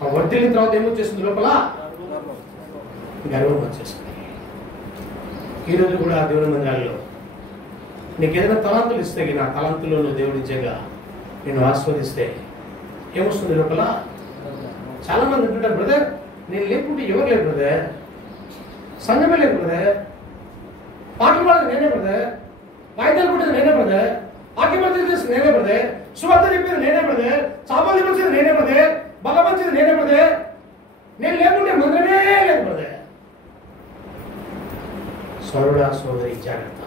ఆ వర్ధిల్లిన తర్వాత ఏమొచ్చేసింది, లోపల గర్వం వచ్చేసింది. ఈరోజు కూడా దేవుని మందిరాల్లో నీకు ఏదైనా తలాంతులు ఇస్తే నా తలాంతులో దేవుడి నిజంగా నేను ఆస్వాదిస్తే ఏమొస్తుంది లోపల? చాలా మంది అంటుంటారు, బ్రదర్ నేను లేకుంటే ఎవరు లేరు బ్రదర్, సంఘమే లేదు బ్రదర్, పాటలు పాడేది నేనే బ్రదర్, వాయిద్యాలు కొట్టేది నేనే బ్రదర్, వాక్యం చేసేది నేనే బ్రదర్, సువార్త చెప్పేది నేనే బ్రదర్, సామాన్లు పరిచేది నేనే బ్రదర్, బలపరిచేది నేనే బ్రదర్, నేను లేకుంటే మందిరమే లేదు బ్రదర్. సోదరుడా సోదరి జాగ్రత్త,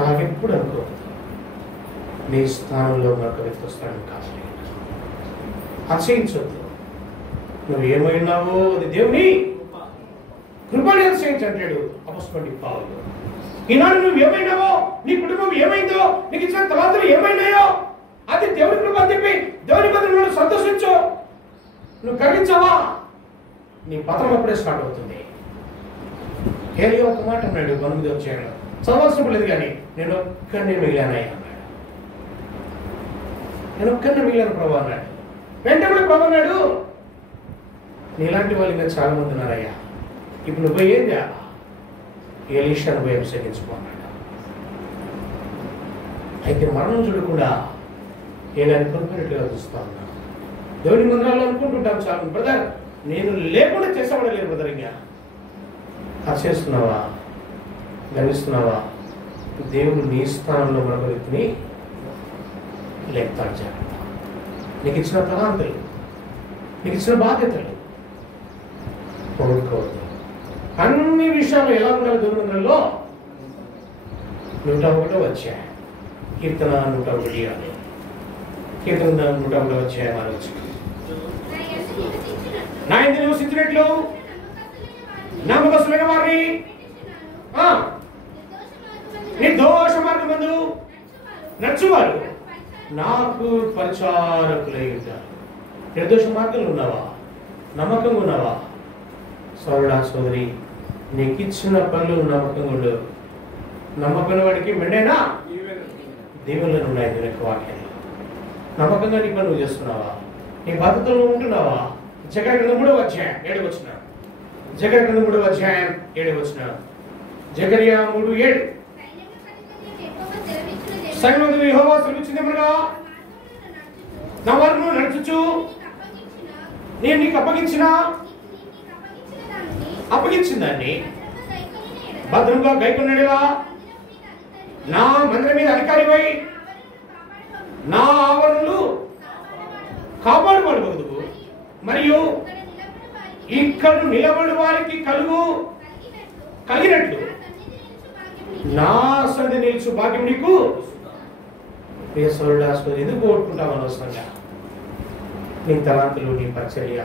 అలాగెప్పుడు అనుకో నీ స్థానంలో మరొక వ్యక్తి వస్తాడు కావాలి. అతిశయించొద్దు, నువ్వు ఏమైనావో అది దేవుని కృపని అతిశయించంటాడు అపొస్తలుడు పౌలు. ఈనాడు నువ్వు ఏమైనావో, నీ కుటుంబం ఏమైందో, నీకు ఇచ్చిన తలాంతులు ఏమైనాయో అది దేవుని కృప అని చెప్పి దేవుని మందిరంలో సంతోషించు. నువ్వు గర్వించావా, నీ పత్రం అప్పుడే స్టార్ట్ అవుతుంది. ఏరియా ఒక మాట అన్నాడు 8వ అధ్యాయంలో, చదవాల్సిన లేదు కానీ నేను ఒక్కడినే మిగిలానయ్యా అన్నాడు. నేను ఒక్కడినే మిగిలాను ప్రభు అన్నాడు. వెంటనే ప్రభు అన్నాడు, నీలాంటి వాళ్ళు ఇంకా చాలా మంది ఉన్నారయ్యా, ఇప్పుడు నువ్వు ఏం చేయాలా, ఎలీషాను పోయి అభిషేకించుకో అన్నాడు. అయితే మరణం చూడకుండా ఏదైనా కొనుక్కున్నట్టుగా చూస్తా ఉన్నా. దేవుని మందిరాల్లో అనుకుంటుంటాం చాలా, బ్రదర్ నేను లేకుండా చేసేవాడలేదు బ్రదర్, ఇంకా అది చేస్తున్నావా, గర్విస్తున్నావా, దేవుడు నీ స్థానంలో మరొక వ్యక్తిని లేపుతాడు. జాగ్రత్త, నీకు ఇచ్చిన తలాంతులు, నీకు ఇచ్చిన బాధ్యతలు పొగడుకోవద్దు. అన్ని విషయాలు ఎలా ఉండాలి దేవుని మందిరంలో? 101 వచ్చాయి కీర్తన 101 అని, కీర్తన 101 వచ్చాయి ఆలోచన. నా యందు నివసించినట్లు నమ్మకస్తులైన వారిని నిర్దోష మార్గమందు నడుచువారు నాకు పరిచారకులై ఉంటారు. నిర్దోష మార్గంలో ఉన్నావా, నమ్మకంగా ఉన్నావా? సోదరుడా సోదరి, నీకు ఇచ్చిన పనులు నమ్మకంగా ఉండు. నమ్మకం వాడికి మెండైనా దీవెనలు ఉన్నాయి దీని యొక్క వాక్యంలో. నమ్మకంగా నీ పనులు చేస్తున్నావా, నీ బాధ్యతలు ఉంటున్నావా? జకర్యా 3వ అధ్యాయం 7వ వచనం, జకర్యా 3వ అధ్యాయం 7వ వచనం, జకర్యా 3:7. సైన్యములకు యెహోవా సెలవిచ్చినదేమనగా, నా మార్గములో నడుచుచు నేను నీకు అప్పగించిన దాన్ని భద్రంగా గైకొన్నడేలా నా మందిరం మీద అధికారివై నా ఆవరణలు కాపాడుకోబడదు. మరియు ఇక్కడ నిలబడి వారికి కలిగినట్లు నా సన్నిధి నిలుచు భాగ్యం నీకు. ఎందుకు కోరుకుంటావు అనవసరంగా? నీ తలాంతులు, నీ పరిచర్య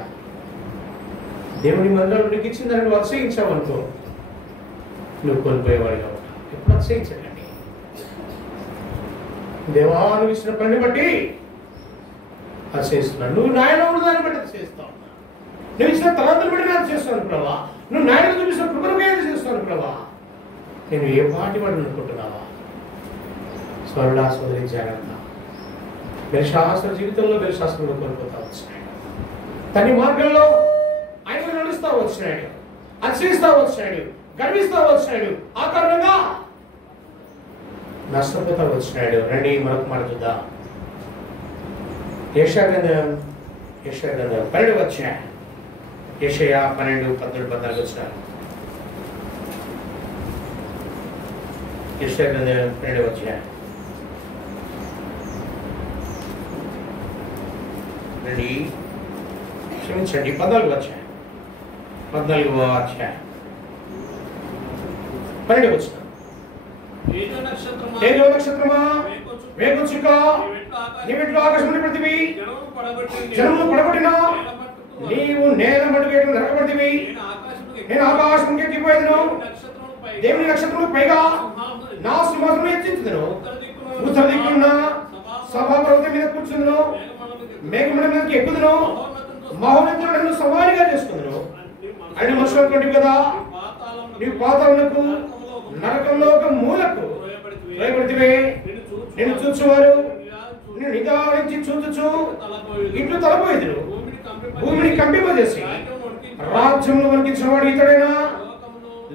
దేవుని మందిరంలో నీకు ఇచ్చిందని నువ్వు అతిశయించావు అనుకో, నువ్వు కోల్పోయేవాడుగా ఉంటావు. ఎప్పుడు అతిశయించకండి. దేవా నువ్వు ఇచ్చిన పనిని బట్టి అతిశయిస్తున్నాను, నువ్వు నాయన ఉన్నదాన్ని బట్టి అతిశయిస్తావు. నువ్వు ఇచ్చిన తలాంతులు బట్టి నేను చేస్తాను ప్రభా, నువ్వు నాయన చూపిస్తున్న కృపను ఏది చేస్తాను ప్రభా. నేను ఏ పాటి వాడు అనుకుంటున్నావా? స్వరుడా సోదరి జాగ్రత్త. బెల్షాస్త్ర జీవితంలో బెల్షాస్త్రంలో కోల్పోతా వచ్చినాడు, తన మార్గంలో ఆయన నడుస్తా వచ్చినాడు, అతిశయిస్తా వచ్చినాడు, గర్విస్తా వచ్చినాడు, ఆ కారణంగా నష్టపోతా వచ్చినాడు. రండి మరొక మాట చూద్దాం. యెషయా గ్రంథం 12వ అధ్యాయం, యెషయా 12:13-14 వచ్చినారు. యెషయా గ్రంథం 12వ అధ్యాయం క్షమించండి 14వ అధ్యాయం 12వ వచనం. తేజో నక్షత్రమా వేగొచ్చుక నీ వెంట్ల ఆకాశముని పృథివీ జనములు పడగొట్టిన నీవు నేల మడుగేట్లు నరకబడితివి. నేను ఆకాశం ఎక్కిపోయేదను. దేవుని నక్షత్రములు పైగా నా సింహాసనం హెచ్చించుదును. ఉత్తర దిక్కున్న సభా పర్వతం మీద కూర్చుందును. మేఘమండలం మీదకి ఎక్కుదును. మహోన్నతుడు నన్ను సవారిగా చేసుకుందును. ఆయన మనుషులు అనుకుంటుంది కదా, నీవు పాతాళమునకు నరకంలో ఒక మూలకు భయపడితివే. నేను చూచువారు నేను నిదానించి చూచుచు ఇట్లు తలపోయేదురు. భూమిని కంపింపజేసి రాజ్యమును వణికించిన వాడు ఇతడైనా.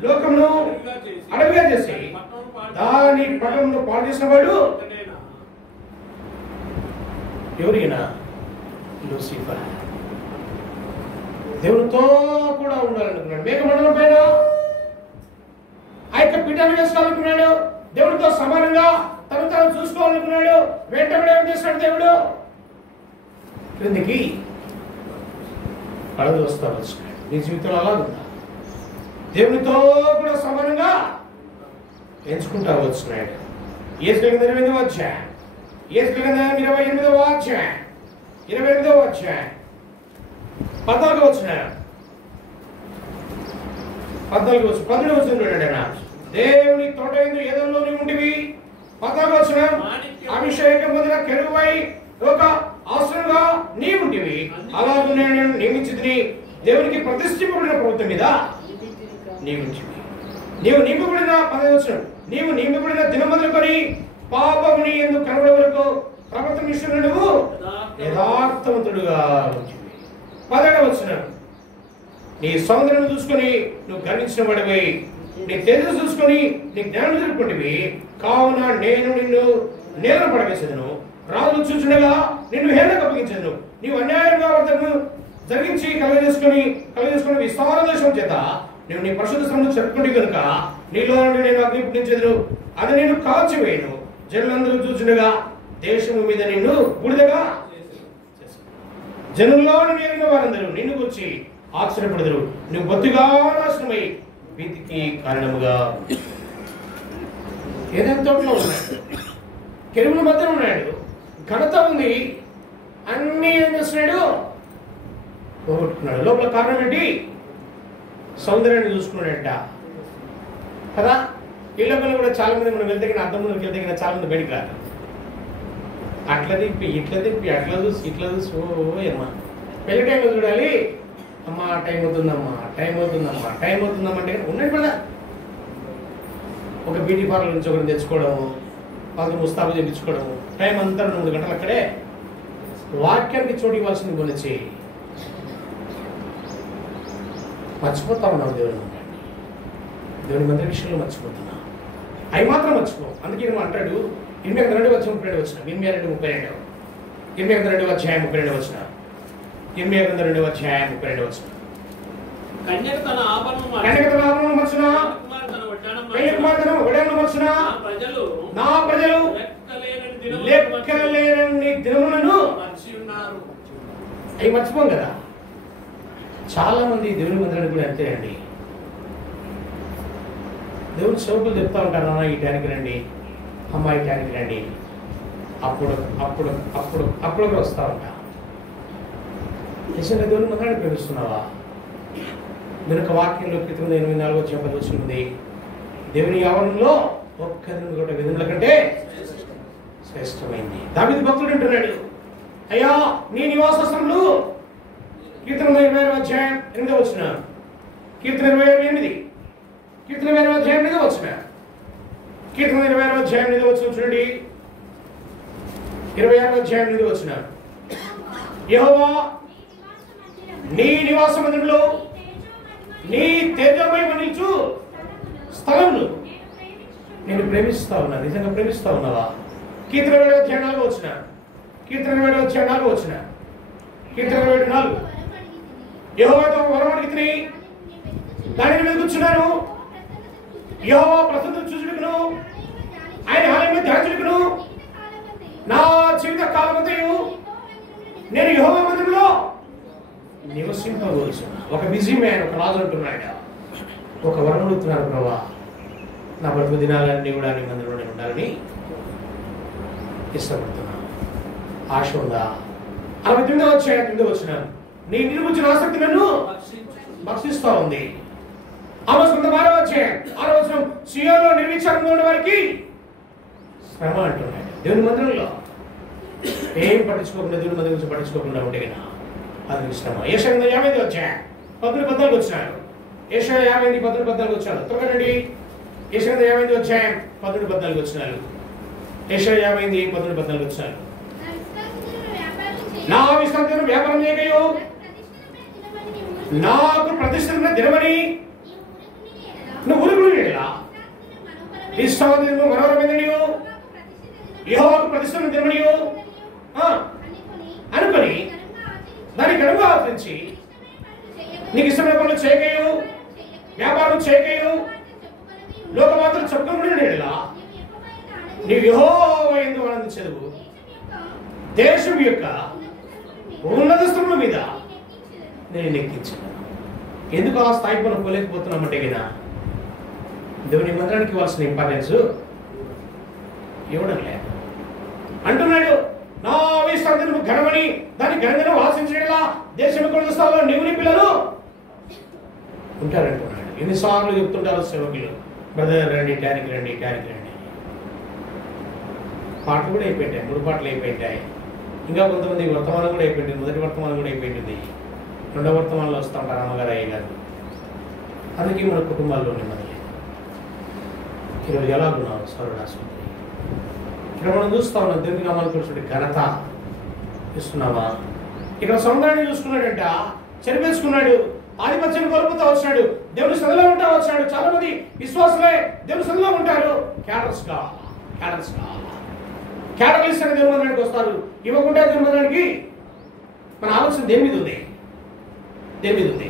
లోకమును అడవిగా చేసి దాని పటమును పాడు చేసిన వాడు ఎవరైనా లూసిఫర్. దేవునితో కూడా ఉండాలనుకున్నాడు. మేఘమండలం పైన ఆ యొక్క పీఠాన్ని వేసుకోవాలనుకున్నాడు. దేవుడితో సమానంగా తను తాను చూసుకోవాలనుకున్నాడు. వెంటనే ఏం చేస్తాడు దేవుడు? క్రిందికి పడదు వస్తా వచ్చున్నాడు. నీ జీవితంలో అలా ఉందా? దేవునితో కూడా సమానంగా ఎంచుకుంటా వచ్చున్నాడు. యేసు గ్రంథం 28వ అధ్యాయం, యేసు గ్రంథం 28వ అధ్యాయం 28వ అధ్యాయం 14వ వచనం 14వ వచనం దేవుని తోట యందు ఏదెల్లో నీవు ఉంటివి. 14వ వచనం అభిషేకం పొందిన కెరూబై ఒక ఆసనంగా నీవు ఉంటివి. అలాగే నేను నియమించితిని. దేవునికి ప్రతిష్ఠింపబడిన ప్రభుత్వం మీద నీవు ఉంటివి. నీవు నియమింపబడిన 15వ వచనం నీవు నియమింపబడిన దినం మొదలుకొని పాపముని యందు కనబడే వరకు ప్రభుత్వం విషయంలో నువ్వు యథార్థవంతుడుగా ఉంటివి. 17వ వచనం నీ సౌందర్యం చూసుకొని నువ్వు గర్వించిన వాడివి. నీ తేజస్సు చూసుకొని నీ జ్ఞానం ఎదుర్కొంటివి. కావున నేను నిన్ను నేల పడవేసేదను. రాజులు చూచుండగా నిన్ను హేళనకు అప్పగించెదను. నీవు అన్యాయంగా వర్తను జరిగించి కలగజేసుకొని విస్తార దేశం చేత నువ్వు నీ పరిశుద్ధ స్థలమును చెప్పుకుంటే కనుక నీలో నుండి నేను అగ్ని పుట్టించెదను. అది నేను కాల్చివేయను. జనులందరూ చూచుండగా దేశము మీద నిన్ను బూడిదగా జనుల్లో నుండి ఎరిగిన వారందరూ నిన్ను గురించి ఆశ్చర్యపడదురు. నువ్వు బొత్తిగా నాశనమై వీటికి కారణముగా. ఏదైనా తోటలో ఉన్నాడు, కెరువుల మధ్యలో ఉన్నాడు, ఘనత ఉంది, అన్ని ఏం చేస్తున్నాడు? పోగొట్టుకున్నాడు. లోపల కారణం ఏంటి? సౌందర్యాన్ని చూసుకున్నాడంట కదా. ఇళ్ళ పిల్లలు కూడా చాలా మంది మనం వెళ్తే అర్థం ముందుకు వెళ్తే చాలా మంది బయటికి రాదు. అట్లా తిప్పి ఇట్లా తిప్పి అట్లా చూసి ఓ అమ్మా పెళ్లి టైంలో చూడాలి. అమ్మా టైం అవుతుందమ్మా అంటే ఉన్నాడు కదా. ఒక బ్యూటీ పార్లర్ నుంచి ఒకరిని తెచ్చుకోవడము, వాళ్ళకి ముస్తాబు చేయించుకోవడము, టైం అంతా 2 గంటలు అక్కడే. వాక్యానికి చోటు ఇవ్వాల్సింది కొనిచ్చి మర్చిపోతా ఉన్నావు. దేవుని మందిర విషయంలో మర్చిపోతున్నా. అవి మాత్రం మర్చిపో. అందుకే నేను అంటాడు 28 వచ్చిన 32 వచ్చిన 28 32 అధ్యాయం 32 వచ్చిన 28 అధ్యాయం 32 వచ్చిన కన్యక తన ఆభరణం మర్చిన నా ప్రజలు లెక్కలేనన్ని దినములను అవి మర్చిపోం కదా. చాలా మంది దేవుని మందిరానికి కూడా అంతే అండి. దేవుని సేవకులు చెప్తా ఉంటారు, అన్న ఈ టైంకి రండి, అమ్మాయి టైంకి రండి, అప్పుడు వస్తూ ఉంటా. నిజంగా దేవుని మందిరాన్ని ప్రేమిస్తున్నావా? వెనుక వాక్యంలో 84 వచ్చింది, దేవుని ఆవరణలో ఒక్క కూడా విధుల కంటే శ్రేష్టమైంది. దావీదు భక్తుడు అంటున్నాడు, అయ్యా నీ నివాస స్థలములు కీర్తన 22వ అధ్యాయం 8వ వచనం, కీర్తన 28 కీర్తన 22వ అధ్యాయం 8వ వచనం, కీర్తన 22వ అధ్యాయం 8వ వచనం చూడండి. 26వ అధ్యాయం 8వ వచనం, యెహోవా నీ నివాస మందిరములో నీ తేజమై నిలుచు స్థలములు నేను ప్రేమిస్తా ఉన్నా. నిజంగా ప్రేమిస్తా ఉన్నావా? కీర్తన 22వ అధ్యాయం 4వ వచనం, కీర్తన 22వ అధ్యాయం 4వ వచనం, కీర్తన 24 యెహోవాతో వరం అడిగితిని దానిని వెతుకుచున్నాను. యెహోవా ప్రసన్నత చూచుటకును ఆయన ఆలయంలో ధ్యానించుటకును నా జీవిత కాలమంతయు నేను యెహోవా మందిరంలో నివసింపవలసిన. ఒక బిజీ మ్యాన్, ఒక రాజు అంటున్నాడు, ఒక వరం అడుగుతున్నాడు, ప్రభా నా బ్రతుకు దినాలన్నీ కూడా నీ మందిరంలోనే ఉండాలని ఇష్టపడుతున్నాను. ఆశ ఉందా? 49వ అధ్యాయం 8వ వచనం, నీ నిలుగుచిన ఆసక్తి నన్ను భక్షిస్తూ ఉంది. ఆమోస్ గ్రంథం 6వ అధ్యాయం సియోనులో నిర్విచారంగా ఉన్న వారికి శ్రమ అంటున్నాడు. దేవుని మందిరంలో ఏం పట్టించుకోకుండా, దేవుని మందిరం గురించి పట్టించుకోకుండా ఉంటే కదా అది శ్రమ. యెషయా 50 అధ్యాయం 14 వచ్చినారు. యెషయా 50 14 వచ్చారు. త్వరగా రండి. యెషయా 50 అధ్యాయం 14 వచ్చినారు. యెషయా 50 14 వచ్చారు. నా విశ్రాంతిని వ్యాపారం చేయగయో నాకు ప్రతిష్ఠిత దినమని నువ్వు ఉరుకుడు విశ్రాంతి మనోరమైననియో యెహోవాకు ప్రతిష్ఠిత దినమనియో అనుకొని దాన్ని గడువుగా ఆచరించి నీకు ఇష్టమైన పనులు చేయగయో వ్యాపారం చేయగయో లోకమాతలు చెప్పుకునేలా నీవు యెహోవా యందు ఆనందించదు. దేశం యొక్క ఉన్నత స్థలముల మీద నేను ఎక్కించాను. ఎందుకు ఆ స్థాయికి మనం పోలేకపోతున్నామంటే కదా దేవుని మందిరానికి ఇవ్వాల్సిన ఇంపార్టెన్స్ ఇవ్వడం లేదు. అంటున్నాడు నా విశ్రాంతి నువ్వు ఘనమని దాన్ని ఘనంగా ఆశించేలా దేశం యొక్క స్థానంలో నీవు నీ పిల్లలు ఉంటారంటున్నాడు. ఎన్నిసార్లు చెప్తుంటారు సేవకులు, బ్రదర్ రండి, టానికి రండి, టానికి రండి. పాటలు కూడా అయిపోయింటాయి, 3 పాటలు అయిపోయింటాయి. ఇంకా కొంతమంది వర్తమానం కూడా అయిపోయింది. మొదటి వర్తమానం కూడా అయిపోయింది. 2వ వర్తమానంలో వస్తూ ఉంటారు అమ్మగారు, అయ్యగారు. అందుకే మన కుటుంబాల్లో నెమ్మది లేదు. ఈరోజు ఎలాగున్నావు సర్వనాశనం? ఇక్కడ మనం చూస్తా ఉన్నాం దేవుని నామాలు కూర్చుంటే ఘనత ఇస్తున్నావా? ఇక్కడ సముద్రాన్ని చూసుకున్నాడంట, చెరిపేసుకున్నాడు, ఆధిపత్యం కోల్పోతా వచ్చాడు, దేవుని సదిలో ఉంటా వచ్చాడు. చాలా మంది విశ్వాసులే దేవుని సదిలో ఉంటారు. క్యాడర్స్ ఇస్తాను దేవుని మందిరానికి వస్తారు. ఇవ్వకుండా దేవుని మందిరానికి మన ఆలోచన దేని మీద ఉంది?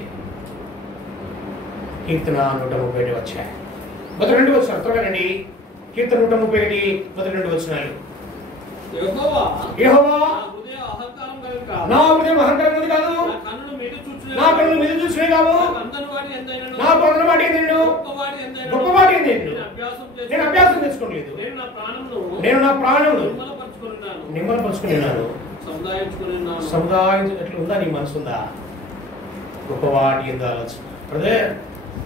కీర్తన 131 వచ్చాయి. మొదటి 2 వచ్చారు. త్వరగా రండి. కీర్తన 131 మొదటి 2 వచ్చినారు. యెహోవా నా హృదయం అహంకారం ఉంది కాదు, నా కన్నులు మీద చూసినే కాదు, నాకు అందనవాటి ఏంటండు, గొప్పవాటి ఏంటండు నేను అభ్యాసం తెచ్చుకోలేదు. నేను నా ప్రాణమును నిమ్మలపరుచుకున్నాను. సముదాయించినట్లు ఉందా నీ మనసు? ఉందా? గొప్పవాటి ఎందు ఆలోచన. బ్రదర్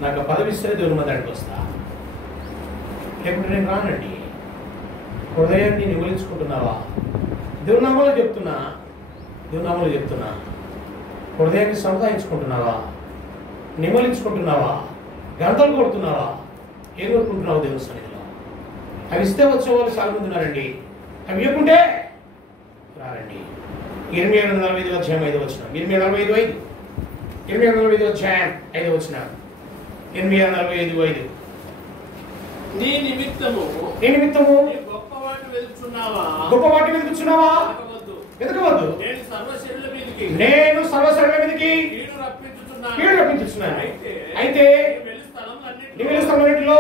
నాకు పదవి ఇస్తే దేవుని మందిరానికి వస్తా, లేకుంటే నేను రానండి. హృదయాన్ని నిమ్మలించుకుంటున్నావా? దేవుని నామంలో చెప్తున్నా, హృదయాన్ని సముదాయించుకుంటున్నావా? నిమ్మలించుకుంటున్నావా? గంటలు కొడుతున్నావా? ఏం కొడుకుంటున్నావు దేవుని సన్నిధిలో? అవి ఇస్తే వచ్చే వాళ్ళు చాలా మంది ఉన్నారండి. అవి ఇవ్వకుంటే రారండి. 8:45 అధ్యాయం 5 వచ్చిన 8:45 అధ్యాయం 5 వచ్చిన 8:45 నీ నిమిత్తము గొప్పవాటి వెతుకుచున్నావా? వెతకవద్దు. నేను సర్వశరీరుల మీదకి కీడు రప్పించుచున్నాను. అయితే నీ వెలు స్థలములన్నిటిలో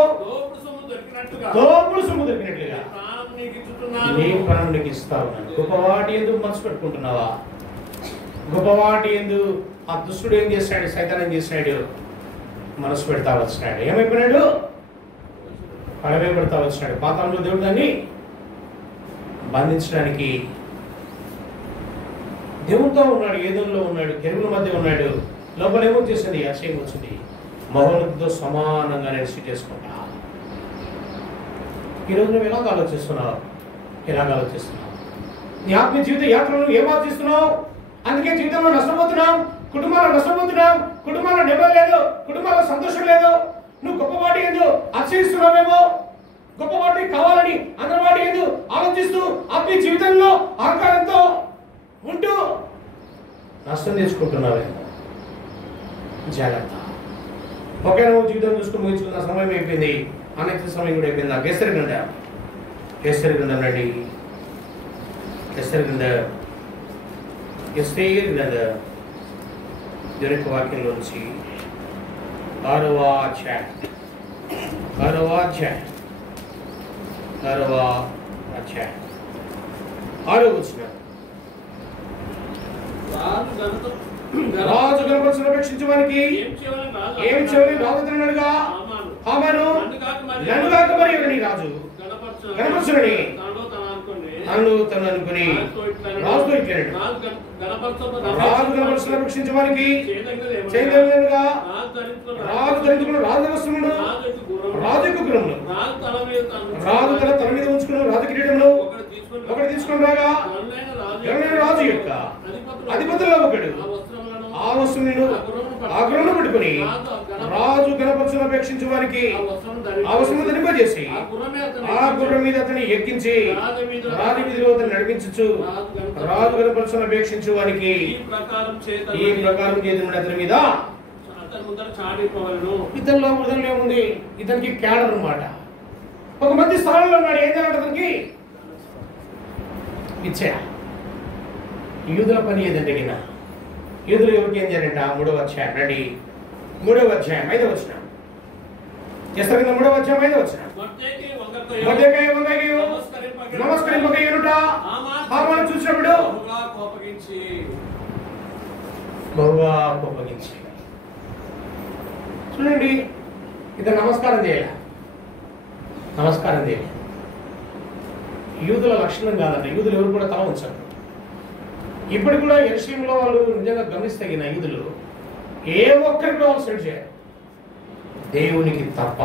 దోపుడు సొమ్ము దొరికినట్లుగా నీ ప్రాణం నీకు ఇస్తా ఉన్నాను. గొప్పవాటి ఎందుకు మనసు పెట్టుకుంటున్నావా? గొప్పవాటి ఎందు ఆ దుష్టుడు ఏం చేస్తాడు? సైతాన్ ఏం చేసినాడు? మనసు పెడతా వచ్చినాడు. ఏమైపోయినాడు? పడవే పెడతా వచ్చినాడు. పాతాళంలో దేవుడు దాన్ని బంధించడానికి దేవునితో ఉన్నాడు, ఏదంలో ఉన్నాడు, కెరువుల మధ్య ఉన్నాడు. లోపల ఏమో చేసింది? అక్షయం వచ్చింది. మహోన్నతితో సమానంగా నేను సీట్ చేసుకుంటా. ఈరోజు నువ్వు ఎలాగ ఆలోచిస్తున్నావు? నీ ఆత్మీయ జీవిత యాత్రలో ఏం ఆలోచిస్తున్నావు? అందుకే జీవితంలో నష్టపోతున్నాం, కుటుంబాల్లో నష్టపోతున్నాం, కుటుంబాల్లో నెమ్మది లేదు, కుటుంబాల్లో సంతోషం లేదు. నువ్వు గొప్పవాటి ఏందో అతిశయిస్తున్నావేమో, గొప్పవాటి కావాలని అందరివాటి ఏందో ఆలోచిస్తూ ఆత్మీయ జీవితంలో అహంకారంతో ఉంటూ నష్టం తెచ్చుకుంటున్నావేమో. జాగ్రత్త. ఒకే నువ్వు జీవితం చూసుకుని ముగించుకున్న సమయం అయిపోయింది, అన్నెక్త సమయం కూడా అయిపోయింది. నాకు ఎస్తరి గ్రంథం రండి. ఎస్తరి గ్రంథ దేవుని యొక్క వాక్యంలోంచి 6వ అధ్యాయం 6వ వచనం. రాజు గణపతిని అపేక్షించడానికి ఏమి చేయాలని రాజుతున్నాడుగా హామాను నన్ను కాక మరి ఎవరిని రాజు గణపరచునని తను అనుకుని రాజుతో ఇట్లనెను, రాజు గణపరచున రక్షించడానికి చేయదగినదిగా రాజు ధరించుకున్న రాజు వస్త్రములు, రాజు యొక్క గుర్రములు, రాజు తల మీద ఉంచుకున్న రాజు కిరీటములు ఒకటి తీసుకుని రాగా రాజు యొక్క అధిపతుల్లో ఒకడు ఆ వస్త్రములను ఆ గుర్రమును పట్టుకుని రాజు గణపరచును అపేక్షించడానికి ఆ వస్త్రము ధరింపజేసి ఆ గుర్రం మీద అతన్ని ఎక్కించి రాజు వీధిలో అతన్ని నడిపించు రాజు గణపరచును అపేక్షించడానికి ఈ ప్రకారం చేతుడు అతని మీద ఇతనిలో మొదలు ఏముంది, ఇతనికి క్యాడర్ అన్నమాట. ఒక మంచి స్థానంలో ఉన్నాడు. ఏం చేయాలి అతనికి? ఇచ్చా. యూదుల పని ఏదంటే కింద యూదులు ఎవరికి ఏం చేయాలంట? 3వ అధ్యాయం రండి, 3వ అధ్యాయం 5వ వచనం చేస్తారు కింద. 3వ అధ్యాయం 5వ వచనం. మొర్దెకై వంగయి నమస్కరింపకయునుట హామాను చూసినప్పుడు బహుగా కోపగించి. చూడండి, ఇతను నమస్కారం చేయాల, నమస్కారం చేయాలి. యూదుల లక్షణం కాదండి. యూదులు ఎవరు కూడా తల ఉంచారు. ఇప్పుడు కూడా యెరూషలేములో వాళ్ళు నిజంగా గమనిస్తగిన యూదులు ఏ ఒక్కరికి కూడా వాళ్ళు సెట్ చేయరు, దేవునికి తప్ప.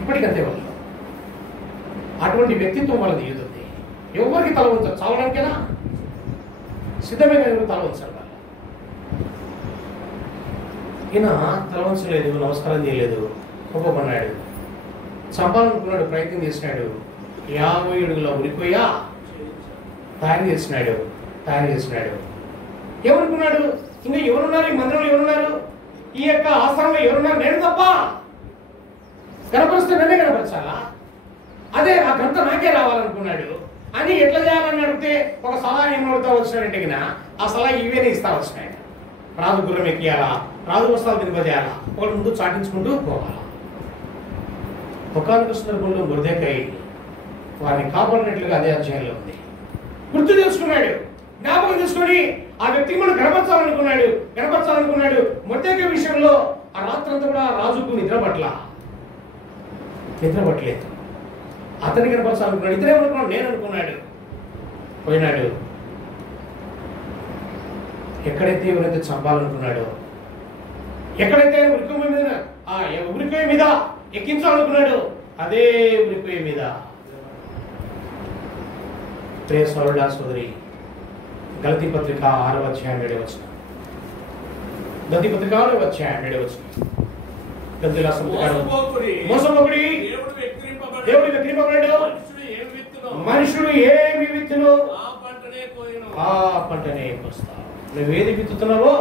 ఇప్పటికంతే వాళ్ళు అటువంటి వ్యక్తిత్వం వాళ్ళది యూదులది. ఎవరికి తల ఉంచారు? చావడానికైనా సిద్ధమే కానీ తల ఉంచారు వాళ్ళు. ఈయన తల ఉంచలేదు, నమస్కారం చేయలేదు, కోపమన్నాడు, చంపాలనుకున్నాడు, ప్రయత్నం చేసినాడు. 50 అడుగుల ఉరిపోయా తయారు చేసినాడు. ఎవరుకున్నాడు? ఇంకా ఎవరున్నారు ఈ మందిరంలో? ఎవరున్నారు ఈ యొక్క ఆశ్రమంలో? ఎవరున్నారు? నేను తప్ప. కనపరిస్తే నన్నే కనపరచాలా? అదే ఆ గంట నాకే రావాలనుకున్నాడు అని ఎట్లా చేయాలని అడిగితే ఒక సలహా ఏమవుతా వచ్చినాడంటే ఆ సలహా ఇవేనే ఇస్తా వచ్చినాడు. రాజు గుర్రం ఎక్కియాలా, రాజు వస్త్రాలు దింపజేయాలా, ఒకటి ముందు చాటించుకుంటూ పోవాలా. ఒకానొక సందర్భంలో మొర్దెకై వారిని కాపాడినట్లుగా అదే అధ్యాయంలో ఉంది. గుర్తు చేసుకున్నాడు, జ్ఞాపకం చేసుకొని ఆ వ్యక్తికి మనం కనపరచాలనుకున్నాడు. మొర్దెకై విషయంలో ఆ రాత్రంతా కూడా రాజుకు నిద్ర పట్టలేదు. అతన్ని కనపరచాలనుకున్నాడు. ఇతరేమనుకున్నాడు? నేను అనుకున్నాడు. పోయినాడు. ఎక్కడైతే ఎవరైతే చంపాలనుకున్నాడో, ఎక్కడైతే ఉరికొయ్య మీద ఎక్కించాలనుకున్నాడు, అదే ఉరికొయ్య మీద ప్రియ సోదరుడా సోదరి, గలతీ పత్రిక 6వ అధ్యాయం 7వ వచనం. గలతీ పత్రిక 6వ అధ్యాయం 7వ వచనం. మోసపోకుడి, దేవుడు వెక్కిరింపబడడు, మనుషుడు ఏమి విత్తును ఆ పంటనే కోస్తావు. నువ్వు ఏది విత్తుతున్నావో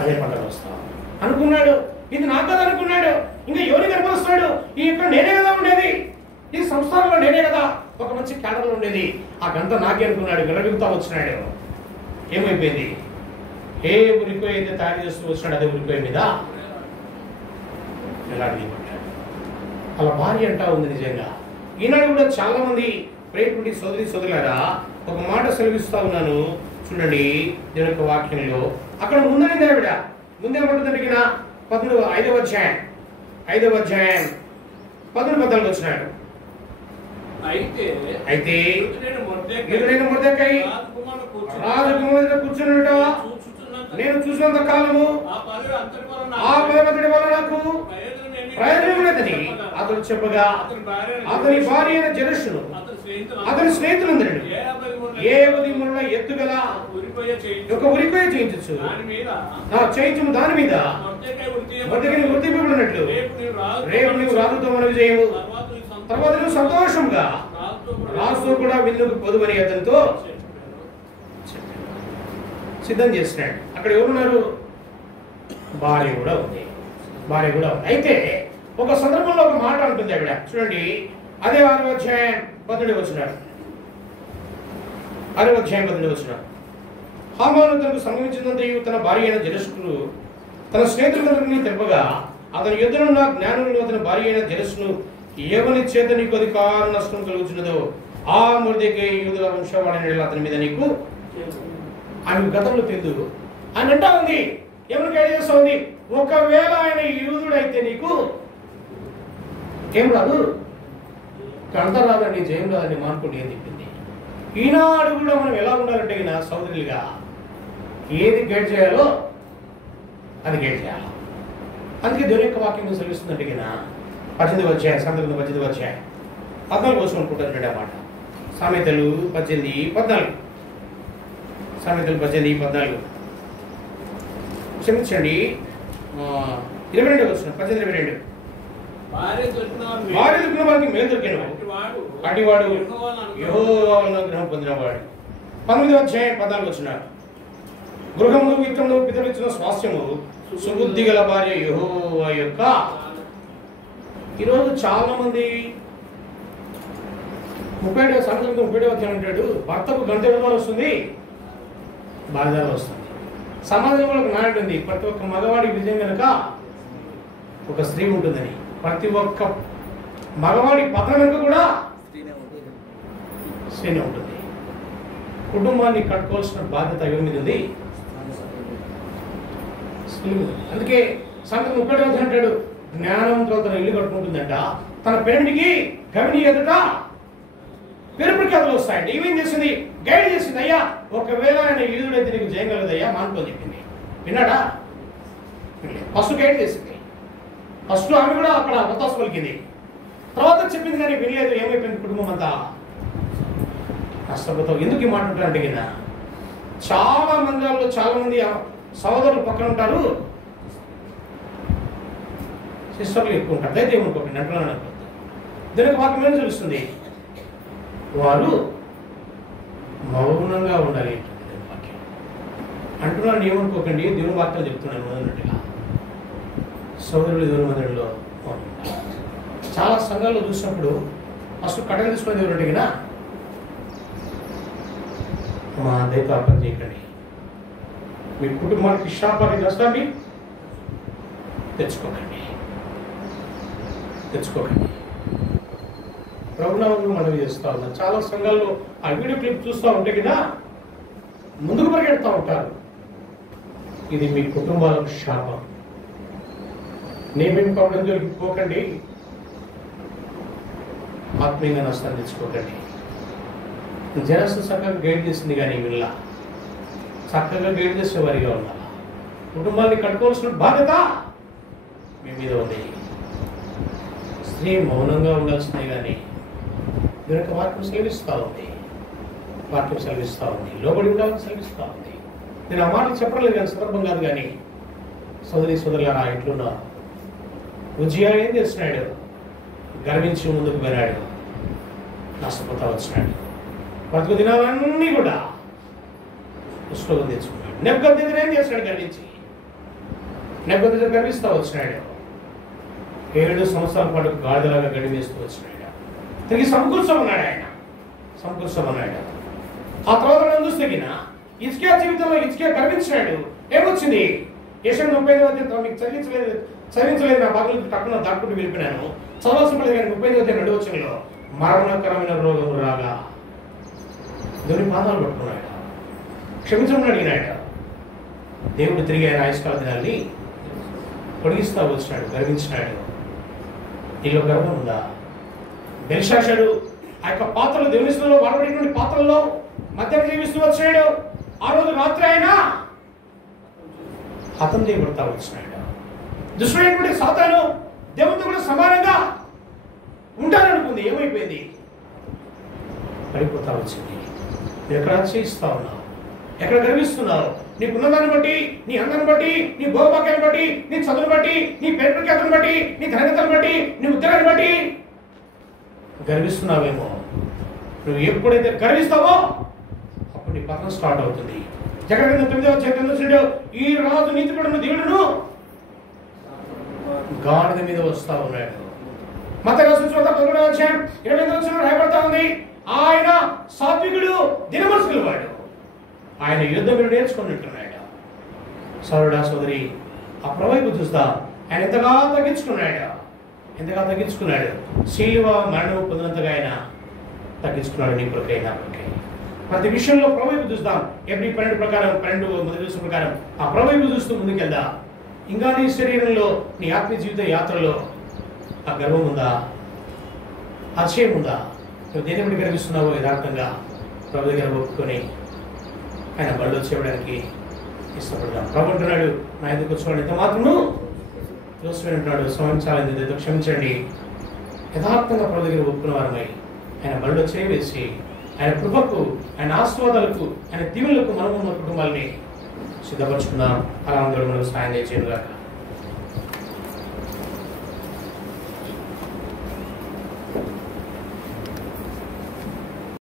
అదే పంట కోస్తావు అనుకున్నాడు. ఇది నాకు కదా అనుకున్నాడు. ఇంకా ఎవరు కనపరుస్తున్నాడు? ఈ ఇక్కడ నేనే కదా ఉండేది, ఈ సంస్థానంలో నేనే కదా ఒక మంచి క్యాడర్లో ఉండేది. ఆ గంట నాకే అనుకున్నాడు. గెలవిగుతా వచ్చినాడు. ఏమైపోయింది? ఏ ఉరికోయ అయితే తయారు చేస్తూ వచ్చినాడు అదే ఉరికోయ మీద ఎలాంటిపడ్డాడు. అలా భార్య అంటా ఉంది. నిజంగా ఈనాడు కూడా చాలా మంది ప్రేమటువంటి సోదరులారా ఒక మాట సెలవిస్తా ఉన్నాను. చూడండి దేవుని యొక్క వాక్యంలో అక్కడ ముందనేది ఆవిడ ముందేమంటుందంటే 5వ అధ్యాయం 14 వచ్చినాడు. అయితే మొర్దెకై రాజకుమారుడు కూర్చున్నట నేను చూసినంత కాలము ఆ పదవి వల్ల నాకు ప్రయోజనం లేదని అతడు చెప్పగా అతని భార్య అయిన జెరషును అతని స్నేహితులందరూ 50 ముళ్ళ ఎత్తుగల ఒక ఉరికొయ్య చేయించు దాని మీద మొర్దెకై గుర్తింపబడినట్లు రేపు నీవు రాజుతో మనవి చేయము. తర్వాత నువ్వు సంతోషంగా రాజుతో కూడా విందుకు పొదువని అతనితో సిద్ధం చేస్తున్నాడు. అక్కడ ఎవరున్నారు? భార్య కూడా ఉంది. అయితే ఒక సందర్భంలో ఒక మాట అంటుంది ఆవిడ. చూడండి, అదే 6వ అధ్యాయం 12వ వచనం. హామాను తనకు సంభవించినంతయు తన భార్య అయిన జెరషును తన స్నేహితులందరినీ తెలుపగా అతని యుద్ధనున్న జ్ఞానులను అతని భార్య అయిన జెరషును ఎవరి చేత నీకు అధికార నష్టం కలుగుతున్నదో ఆ మొర్దెకై యూదుల వంశవాడిని అతని మీద నీకు ఆయన గతంలో తెలుదు అని అంటా ఉంది. ఎవరికి ఐడియా చేస్తా ఉంది? ఒకవేళ ఆయన యూదుడైతే నీకు ఏం రాదు, అంత రాదండి, జయం రాదండి, మానుకోండి అని చెప్పింది. ఈనాడు కూడా మనం ఎలా ఉండాలంటే నా సోదరులుగా ఏది గైడ్ చేయాలో అది గైడ్ చేయాలి. అందుకే దేవుని యొక్క వాక్యం సెలవిస్తుందంటే కినా 18 వచ్చాయి, సంతకం 18 వచ్చాయి, 14 కోసం అనుకుంటాను అన్నమాట. సామెతలు 18:14, సామెతలు 18:14, క్షమించండి 22 వచ్చిన 18:22. భార్య దొరికిన వారికి మేలు దొరికిన అటివాడు యెహోవా అనుగ్రహం పొందినవాడు. 19 అధ్యాయం 14 వచ్చిన గృహమును విత్తమును పితరిచ్చిన స్వాస్థ్యము సుబుద్ధి గల భార్య యెహోవా యొక్క. ఈరోజు చాలా మంది 37 సంవత్సరం 37 అధ్యాయం అంటాడు, భర్తకు గంట విధానం వస్తుంది, భార్య వస్తుంది. సమాజంలో ఒక నాయుడు ఉంది, ప్రతి ఒక్క మగవాడి విజయం కనుక ఒక స్త్రీ ఉంటుందని. ప్రతి ఒక్క మగవాడి పతనం వెనుక కూడా స్త్రీనే ఉంటుంది. కుటుంబాన్ని కట్టుకోవాల్సిన బాధ్యత ఎవరి మీద ఉంది? స్త్రీ మీద. అందుకే సంగతి 37 అంటాడు, జ్ఞానంతో తన ఇల్లు కట్టుకుంటుందంట, తన పెరటికి గవిని ఎదుట పేరు ప్రఖ్యాతులు వస్తాయండి. ఏమేం చేసింది? గైడ్ చేసింది. అయ్యా ఒకవేళ ఆయన యూదుడైతే నీకు జయం కలదయ్యా మానుకో చెప్పింది. విన్నాడా? ఫస్ట్ గైడ్ చేసింది. ఫస్ట్ ఆమె కూడా అక్కడ అవతాసం పలికింది. తర్వాత చెప్పింది కానీ వినలేదు. ఏమైపోయింది? కుటుంబం అంతా నష్టపోతావు. ఎందుకు ఈ మాట ఉంటారంటే కింద చాలా మందిరాల్లో చాలా మంది సహోదరులు పక్కన ఉంటారు, సిస్టర్లు ఎక్కువ ఉంటారు. దయచేసి ఏమనుకోకండి, అంటున్నాను అనుకోండి. దీనికి వాక్యం ఏం తెలుస్తుంది? వారు మౌనంగా ఉండాలి వాక్యం అంటున్నాను. ఏమనుకోకండి, దేవుని వాక్యాలు చెప్తున్నాను మొదలున్నట్టుగా. సోదరులు దేవుని మందిరంలో చాలా సంఘాల్లో చూసినప్పుడు ఫస్ట్ కట్టలు తీసుకుని దేవుడు అడిగినా మా దైతాపం చేయకండి, మీ కుటుంబానికి శాపాన్ని నష్టాన్ని తెచ్చుకోకండి. ప్రభునామంలో మనవి చేస్తూ ఉన్నాం. చాలా సంఘాల్లో ఆ వీడియో క్లిప్ చూస్తూ ఉంటే కదా ముందుకు పరిగెడుతూ ఉంటారు. ఇది మీ కుటుంబాలకు శాపం, నేమేమి ప్రాబ్లం జరిగిపోకండి, ఆత్మీయంగా నష్టాన్ని తెచ్చుకోకండి. జనసు చక్కగా గైడ్ చేసింది కానీ వీళ్ళ చక్కగా గైడ్ చేసేవారిగా ఉండాలి. కుటుంబాన్ని కట్టుకోవాల్సిన బాధ్యత మీ మీద ఉంది. స్త్రీ మౌనంగా ఉండాల్సిందే కానీ దీనికి వాక్యం సెలవిస్తూ ఉంది, లోబడి ఉండాలని సెలవిస్తూ ఉంది. నేను ఆ మాటలు చెప్పలేదు కానీ సందర్భం కాదు. కానీ సోదరులారా ఎట్లున్నా ఉజ్జియా ఏం చేస్తున్నాడు? గర్వించి ముందుకు పోయినాడు, నష్టపోతా వచ్చినాడు. బ్రతుకు దినాలన్నీ కూడా పుస్తకం తెచ్చుకున్నాడు. నెబుకద్నెజరు ఏం చేస్తున్నాడు? గర్వించి నెబుకద్నెజరు గర్విస్తూ వచ్చినాడు. 7 సంవత్సరాల పాటు గాడిదలాగా గడివేస్తూ వచ్చినాడు. తిరిగి సమకూర్చమన్నాడు ఆయన, ఆ తర్వాత మనం చూస్తే హిజ్కియా జీవితంలో హిజ్కియా గర్వించినాడు. ఏమొచ్చింది? యెషయా 35 మీకు చదివించలేదు, నా బాగులు తక్కువ దాక్కుంటూ వెళ్ళిపోయినాను, చదవాల్సిన పడలేదు. కానీ 35 వచనంలో మరణకరమైన రోగం రాగా దేవుని పాదాలు పట్టుకున్నాడు, క్షమించమని అడిగినాడు. దేవుడు తిరిగి ఆయన ఆయుష్కాల దినాన్ని పొడిగిస్తా వచ్చినాడు, గర్వించినాడు. నీలో గర్వం ఉందా? బెల్షాషాడు ఆ యొక్క పాత్రలు దేవుని స్థలంలో వాడబడినటువంటి పాత్రల్లో మధ్యాహ్నం జీవిస్తూ వచ్చినాడు. ఆ రోజు రాత్రి ఆయన హతం చేయబడతా వచ్చినాడు. దుష్టుడైనటువంటి సాతాను దేవునితో కూడా సమానంగా ఉంటాననుకుంది. ఏమైపోయింది? పడిపోతా వచ్చింది. నువ్వు ఎక్కడ అతిశయిస్తా ఉన్నావు? ఎక్కడ గర్విస్తున్నావు? నీకున్న దాన్ని బట్టి, నీ అందాన్ని బట్టి, నీ భోగభాగ్యాన్ని బట్టి, నీ చదువును బట్టి, నీ పేరు ప్రఖ్యాతను బట్టి, నీ ధనతను బట్టి, నీ ఉద్యోగాన్ని బట్టి గర్విస్తున్నావేమో. నువ్వు ఎప్పుడైతే గర్విస్తావో అప్పుడు నీ పతనం స్టార్ట్ అవుతుంది. జగన్ 9వ ఈ రాజు నీతిపడిన దేవుడును గాడిద మీద వస్తా ఉన్నాడు. మత్తయి రాసిన సువార్త 11వ అధ్యాయం 28వ వచనంలో రాయబడతా ఉంది, ఆయన సాత్వికుడు, దినమనస్కుల వాడు, ఆయన యుద్ధం మీరు నేర్చుకున్నట్టున్నాడు. సోదరుడా సోదరి, ఆ ప్రవైపు చూస్తా ఆయన ఎంతగా తగ్గించుకున్నాడు. శిలువ మరణం పొందినంతగా ఆయన తగ్గించుకున్నాడు. నీ కొరకైనా ప్రతి విషయంలో ప్రవైపు చూస్తాం. ఎవ్రీ 12 ప్రకారం 12 మొదటి విషయం ప్రకారం ఆ ప్రవైపు చూస్తూ ముందుకెళ్దా. ఇంకా నీ శరీరంలో నీ ఆత్మీయ జీవిత యాత్రలో ఆ గర్వం ఉందా? అతిశయం ఉందా? నువ్వు దేని బట్టి కనిపిస్తున్నావో యథార్థంగా ప్రభు దగ్గర ఒప్పుకొని ఆయన బళ్ళు వచ్చేయడానికి ఇష్టపడదాం. ప్రభు అంటున్నాడు, నా ఎందుకు వచ్చేవాడు ఎంత మాత్రము దోషమైన అంటున్నాడు, క్షమించాలని క్షమించండి. యథార్థంగా ప్రభు దగ్గర ఒప్పుకున్న వారమై ఆయన బళ్ళు చేసి ఆయన కృపకు, ఆయన ఆశీర్వాదాలకు, ఆయన దీవెనలకు మనము మన కుటుంబాలని సిద్ధపరచుకుందాం. అలా అందరూ మనకు సాయం చేయను గాక.